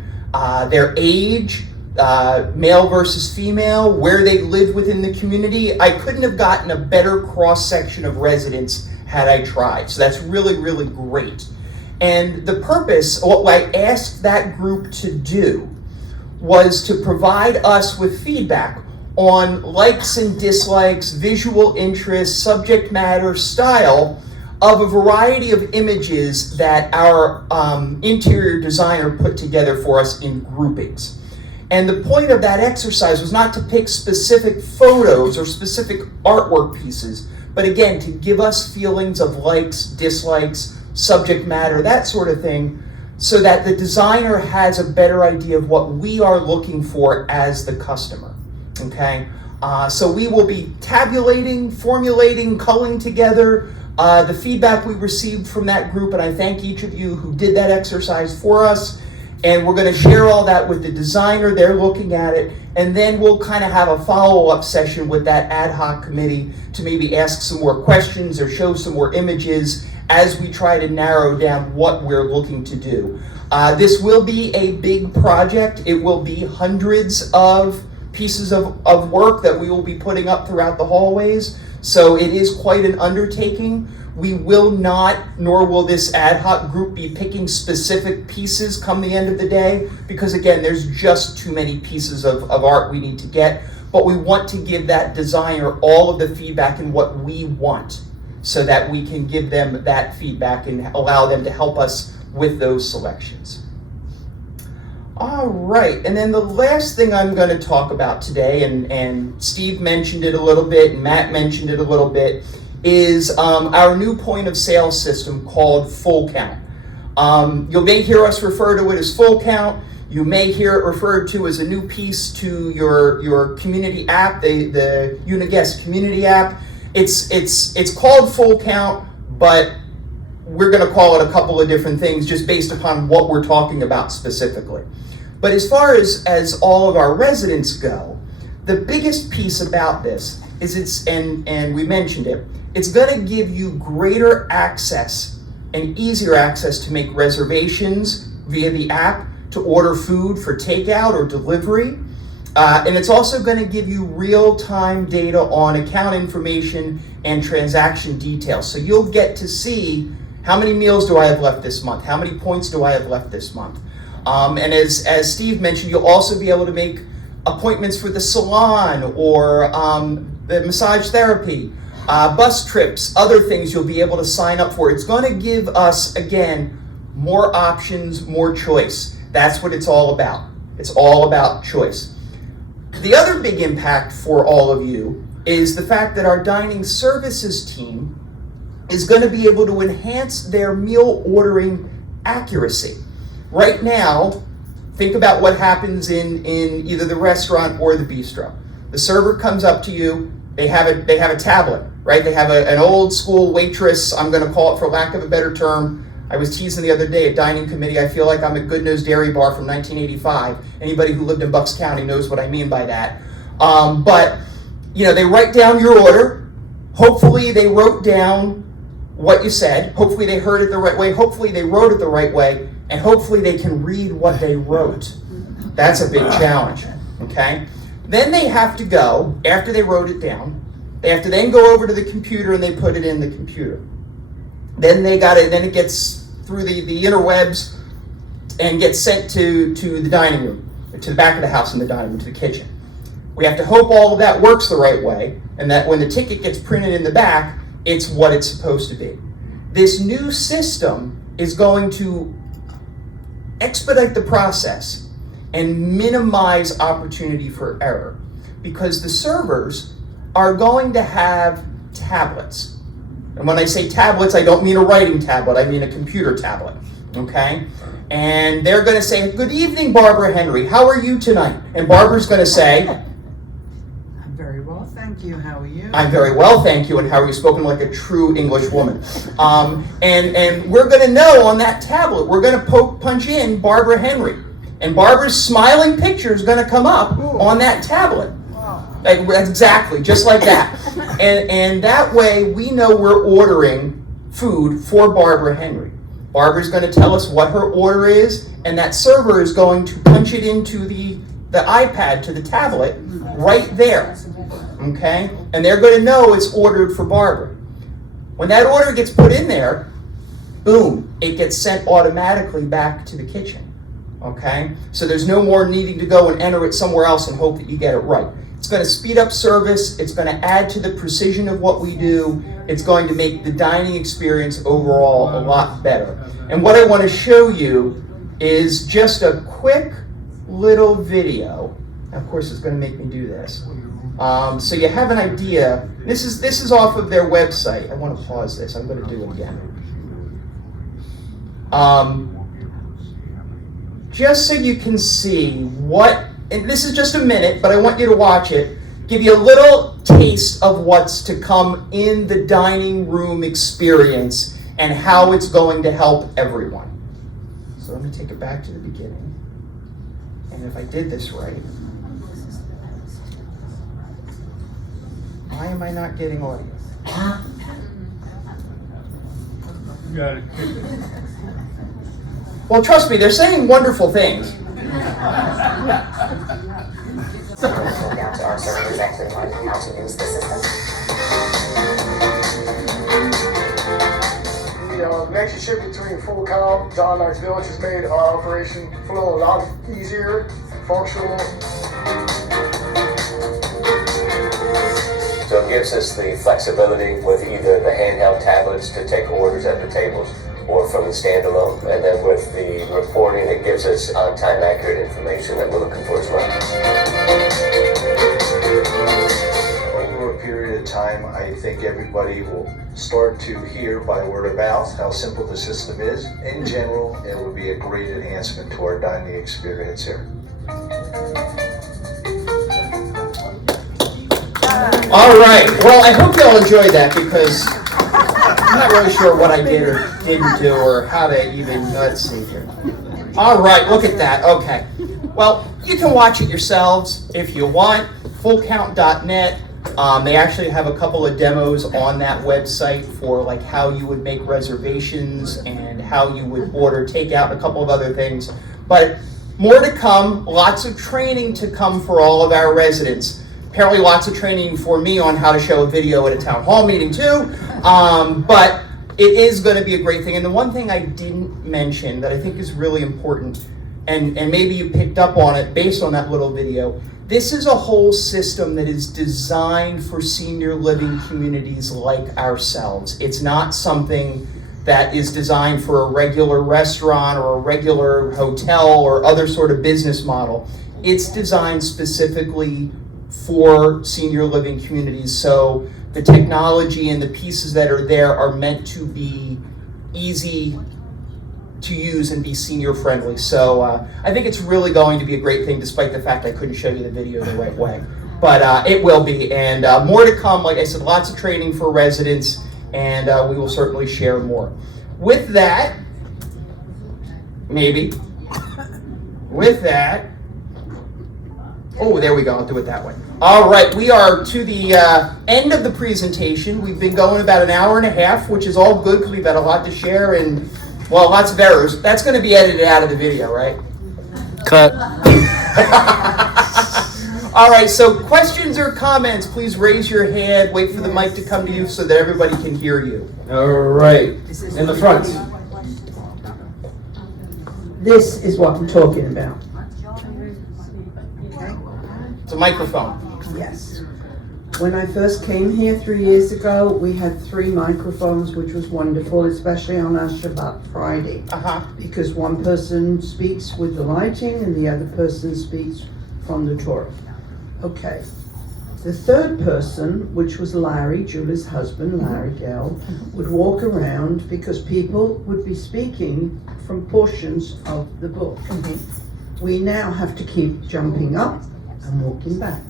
their age, male versus female, where they live within the community. I couldn't have gotten a better cross-section of residents had I tried. So that's really, really great. And the purpose, what I asked that group to do, was to provide us with feedback on likes and dislikes, visual interests, subject matter, style of a variety of images that our interior designer put together for us in groupings. And the point of that exercise was not to pick specific photos or specific artwork pieces, but again, to give us feelings of likes, dislikes, subject matter, that sort of thing, so that the designer has a better idea of what we are looking for as the customer, okay? So we will be tabulating, formulating, culling together the feedback we received from that group, and I thank each of you who did that exercise for us. And we're going to share all that with the designer. They're looking at it, and then we'll kind of have a follow-up session with that ad hoc committee to maybe ask some more questions or show some more images as we try to narrow down what we're looking to do. This will be a big project. It will be hundreds of pieces of work that we will be putting up throughout the hallways. So it is quite an undertaking. We will not, nor will this ad hoc group be picking specific pieces come the end of the day, because again, there's just too many pieces of art we need to get. But we want to give that designer all of the feedback in what we want, so that we can give them that feedback and allow them to help us with those selections. All right, and then the last thing I'm going to talk about today, and Steve mentioned it a little bit, and Matt mentioned it a little bit, is our new point of sale system called Full Count. You may hear us refer to it as Full Count. You may hear it referred to as a new piece to your community app, the Uniguest community app. It's called Full Count, but we're going to call it a couple of different things just based upon what we're talking about specifically. But as far as all of our residents go, the biggest piece about this is and we mentioned it, it's going to give you greater access and easier access to make reservations via the app, to order food for takeout or delivery. And it's also going to give you real-time data on account information and transaction details. So you'll get to see how many meals do I have left this month? How many points do I have left this month? And as Steve mentioned, you'll also be able to make appointments for the salon or the massage therapy, bus trips, other things you'll be able to sign up for. It's going to give us, again, more options, more choice. That's what it's all about. It's all about choice. The other big impact for all of you is the fact that our dining services team is going to be able to enhance their meal ordering accuracy. Right now, think about what happens in either the restaurant or the bistro. The server comes up to you, they have a tablet, right? They have an old school waitress, I'm going to call it for lack of a better term. I was teasing the other day at dining committee, I feel like I'm at Good Nose Dairy Bar from 1985. Anybody who lived in Bucks County knows what I mean by that. But, they write down your order. Hopefully they wrote down what you said. Hopefully they heard it the right way. Hopefully they wrote it the right way. And hopefully they can read what they wrote. That's a big challenge, okay? Then they have to go, after they wrote it down, they have to then go over to the computer and they put it in the computer. Then it gets through the interwebs and gets sent to the dining room, to the back of the house in the dining room, to the kitchen. We have to hope all of that works the right way and that when the ticket gets printed in the back, it's what it's supposed to be. This new system is going to expedite the process and minimize opportunity for error because the servers are going to have tablets. And when I say tablets, I don't mean a writing tablet, I mean a computer tablet, okay? And they're going to say, "Good evening, Barbara Henry, how are you tonight?" And Barbara's going to say, "I'm very well, thank you, how are you?" "I'm very well, thank you, and how are you?" Spoken like a true English woman. And we're going to know on that tablet, we're going to punch in Barbara Henry. And Barbara's smiling picture is going to come up on that tablet. Like, exactly, just like that. And that way we know we're ordering food for Barbara Henry. Barbara's going to tell us what her order is, and that server is going to punch it into the iPad, to the tablet, right there. Okay? And they're going to know it's ordered for Barbara. When that order gets put in there, boom, it gets sent automatically back to the kitchen. Okay? So there's no more needing to go and enter it somewhere else and hope that you get it right. It's going to speed up service, it's going to add to the precision of what we do, it's going to make the dining experience overall a lot better. And what I want to show you is just a quick little video. Of course it's going to make me do this. So you have an idea. This is off of their website. I want to pause this, I'm going to do it again. Just so you can see what, and this is just a minute, but I want you to watch it, give you a little taste of what's to come in the dining room experience and how it's going to help everyone. So let me take it back to the beginning. And if I did this right, why am I not getting audio? You got it. Well, trust me, they're saying wonderful things. Down to our servers actually learning how to use the system. The relationship between Full Cow, John Knox Village has made our operation flow a lot easier, functional. So it gives us the flexibility with either the handheld tablets to take orders at the tables or from the standalone, and then with the reporting, it gives us on-time accurate information that we're looking for as well. Over a period of time, I think everybody will start to hear by word of mouth how simple the system is. In general, it would be a great enhancement to our dining experience here. All right, well, I hope y'all enjoyed that because I'm not really sure what I did or didn't do or how to even, let's see here. All right, look at that, okay. Well, you can watch it yourselves if you want, fullcount.net. They actually have a couple of demos on that website for like how you would make reservations and how you would order takeout and a couple of other things. But more to come, lots of training to come for all of our residents. Apparently lots of training for me on how to show a video at a town hall meeting too, but it is going to be a great thing. And the one thing I didn't mention that I think is really important, and maybe you picked up on it based on that little video, this is a whole system that is designed for senior living communities like ourselves. It's not something that is designed for a regular restaurant or a regular hotel or other sort of business model. It's designed specifically for senior living communities. So the technology and the pieces that are there are meant to be easy to use and be senior friendly. So I think it's really going to be a great thing, despite the fact I couldn't show you the video the right way. But it will be, and more to come. Like I said, lots of training for residents, and we will certainly share more. With that, maybe, with that, oh, there we go, I'll do it that way. All right, we are to the end of the presentation. We've been going about an hour and a half, which is all good because we've had a lot to share and, well, lots of errors. That's going to be edited out of the video, right? Cut. All right, so questions or comments, please raise your hand, wait for the mic to come to you so that everybody can hear you. All right, in the front. This is what I'm talking about. It's a microphone. Yes. When I first came here 3 years ago, we had 3 microphones, which was wonderful, especially on our Shabbat Friday. Because one person speaks with the lighting and the other person speaks from the Torah. Okay. The third person, which was Larry, Julie's husband, Larry Gell, would walk around because people would be speaking from portions of the book. We now have to keep jumping up and walking back,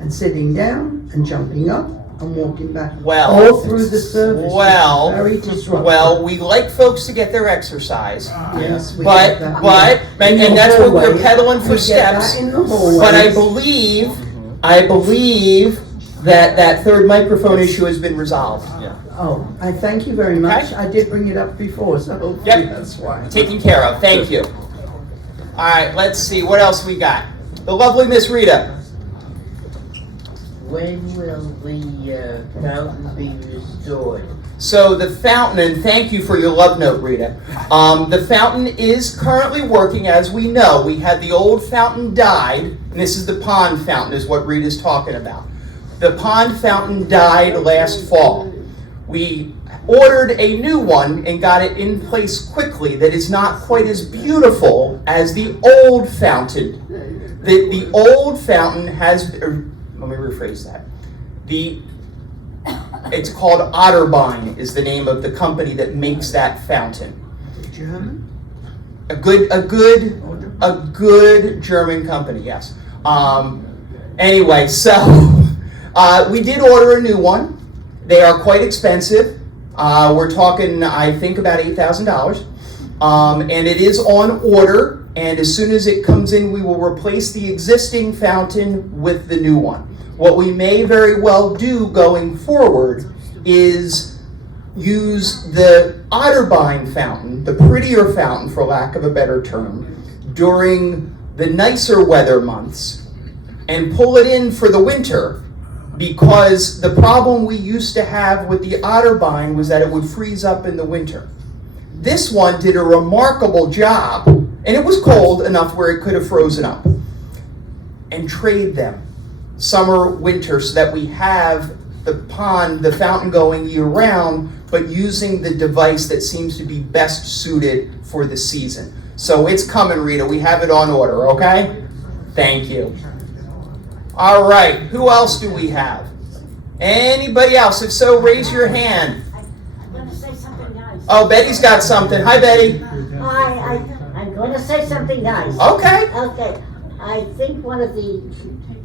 and sitting down and jumping up and walking back, all through the service. Well, Very disruptive. well, we like folks to get their exercise. Yes, we but get that. and that's what we're hallway. pedaling for We get that steps. in the hallway. But I believe that third microphone issue has been resolved. Oh, I thank you very much. I did bring it up before, so hopefully that's why. Taken care of. Thank you. All right, let's see what else we got. The lovely Miss Rita. When will the fountain be restored? So the fountain, and thank you for your love note, Rita. The fountain is currently working, as we know. We had the old fountain died, and this is the pond fountain, is what Rita's talking about. The pond fountain died last fall. We ordered a new one and got it in place quickly that is not quite as beautiful as the old fountain. The old fountain has, let me rephrase that. It's called Otterbein is the name of the company that makes that fountain. German? A good German company, yes. Anyway, so we did order a new one. They are quite expensive. We're talking, I think, about $8,000. And it is on order. And as soon as it comes in, we will replace the existing fountain with the new one. What we may very well do going forward is use the Otterbein fountain, the prettier fountain for lack of a better term, during the nicer weather months and pull it in for the winter, because the problem we used to have with the Otterbein was that it would freeze up in the winter. This one did a remarkable job, and it was cold enough where it could have frozen up. And trade them summer, winter, so that we have the fountain going year round, but using the device that seems to be best suited for the season. So it's coming, Rita. We have it on order, okay? Thank you. All right, who else do we have? Anybody else? If so, raise your hand. I'm going to say something nice. Oh, Betty's got something. Hi, Betty. Hi, I'm going to say something nice. Okay. Okay. I think one of the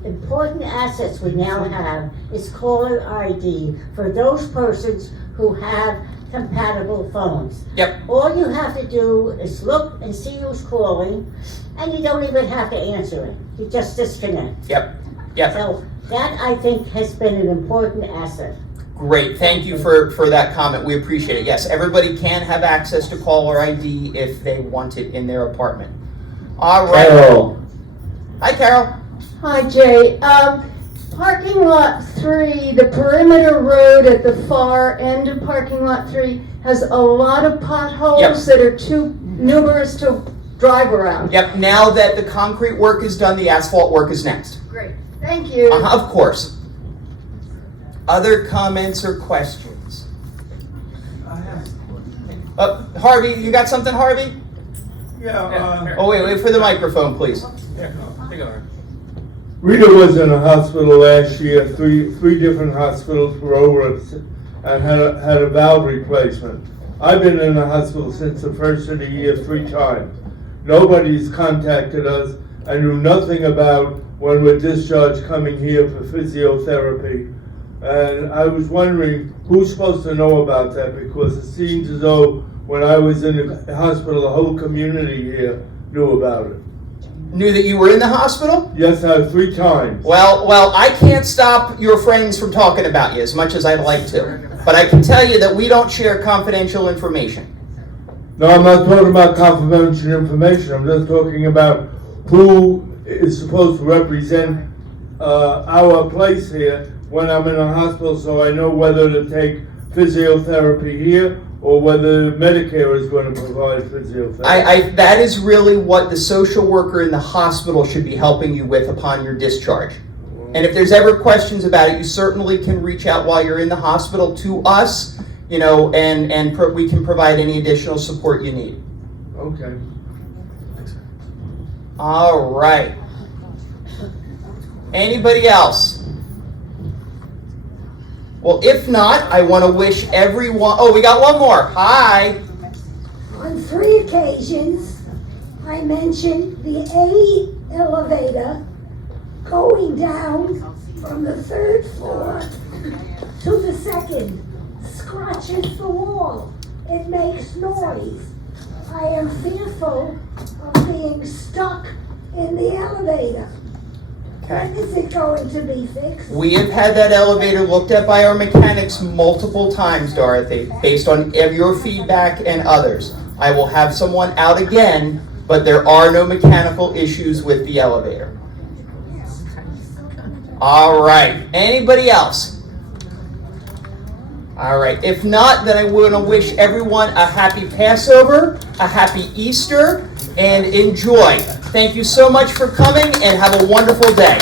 important assets we now have is caller ID for those persons who have compatible phones. Yep. All you have to do is look and see who's calling, and you don't even have to answer it. You just disconnect. Yep. Yep. So that, I think, has been an important asset. Great, thank you for that comment. We appreciate it. Yes, everybody can have access to caller ID if they want it in their apartment. All right. Carol. Hi, Carol. Hi, Jay. Parking lot 3, the perimeter road at the far end of parking lot 3 has a lot of potholes Yep. that are too numerous to drive around. Yep, now that the concrete work is done, the asphalt work is next. Great. Thank you. Of course. Other comments or questions? Harvey, you got something, Harvey? Oh, wait for the microphone, please. Rita was in a hospital last year. Three different hospitals were over it and had a valve replacement. I've been in the hospital since the first of the year 3 times. Nobody's contacted us. I knew nothing about when we're discharged coming here for physiotherapy. And I was wondering who's supposed to know about that, because it seems as though when I was in the hospital, the whole community here knew about it. Knew that you were in the hospital? Yes, 3 times. Well, I can't stop your friends from talking about you as much as I'd like to. But I can tell you that we don't share confidential information. No, I'm not talking about confidential information. I'm just talking about who is supposed to represent our place here when I'm in a hospital, so I know whether to take physiotherapy here or whether Medicare is going to provide physiotherapy. That is really what the social worker in the hospital should be helping you with upon your discharge. And if there's ever questions about it, you certainly can reach out while you're in the hospital to us, you know, and we can provide any additional support you need. Okay. All right. Anybody else? Well, if not, I want to wish everyone... Oh, we got one more. Hi. On 3 occasions, I mentioned the A elevator going down from the 3rd floor to the 2nd scratches the wall. It makes noise. I am fearful of being stuck in the elevator. Okay. When is it going to be fixed? We have had that elevator looked at by our mechanics multiple times, Dorothy, based on your feedback and others. I will have someone out again, but there are no mechanical issues with the elevator. All right. Anybody else? All right. If not, then I want to wish everyone a happy Passover, a happy Easter, and enjoy. Thank you so much for coming, and have a wonderful day.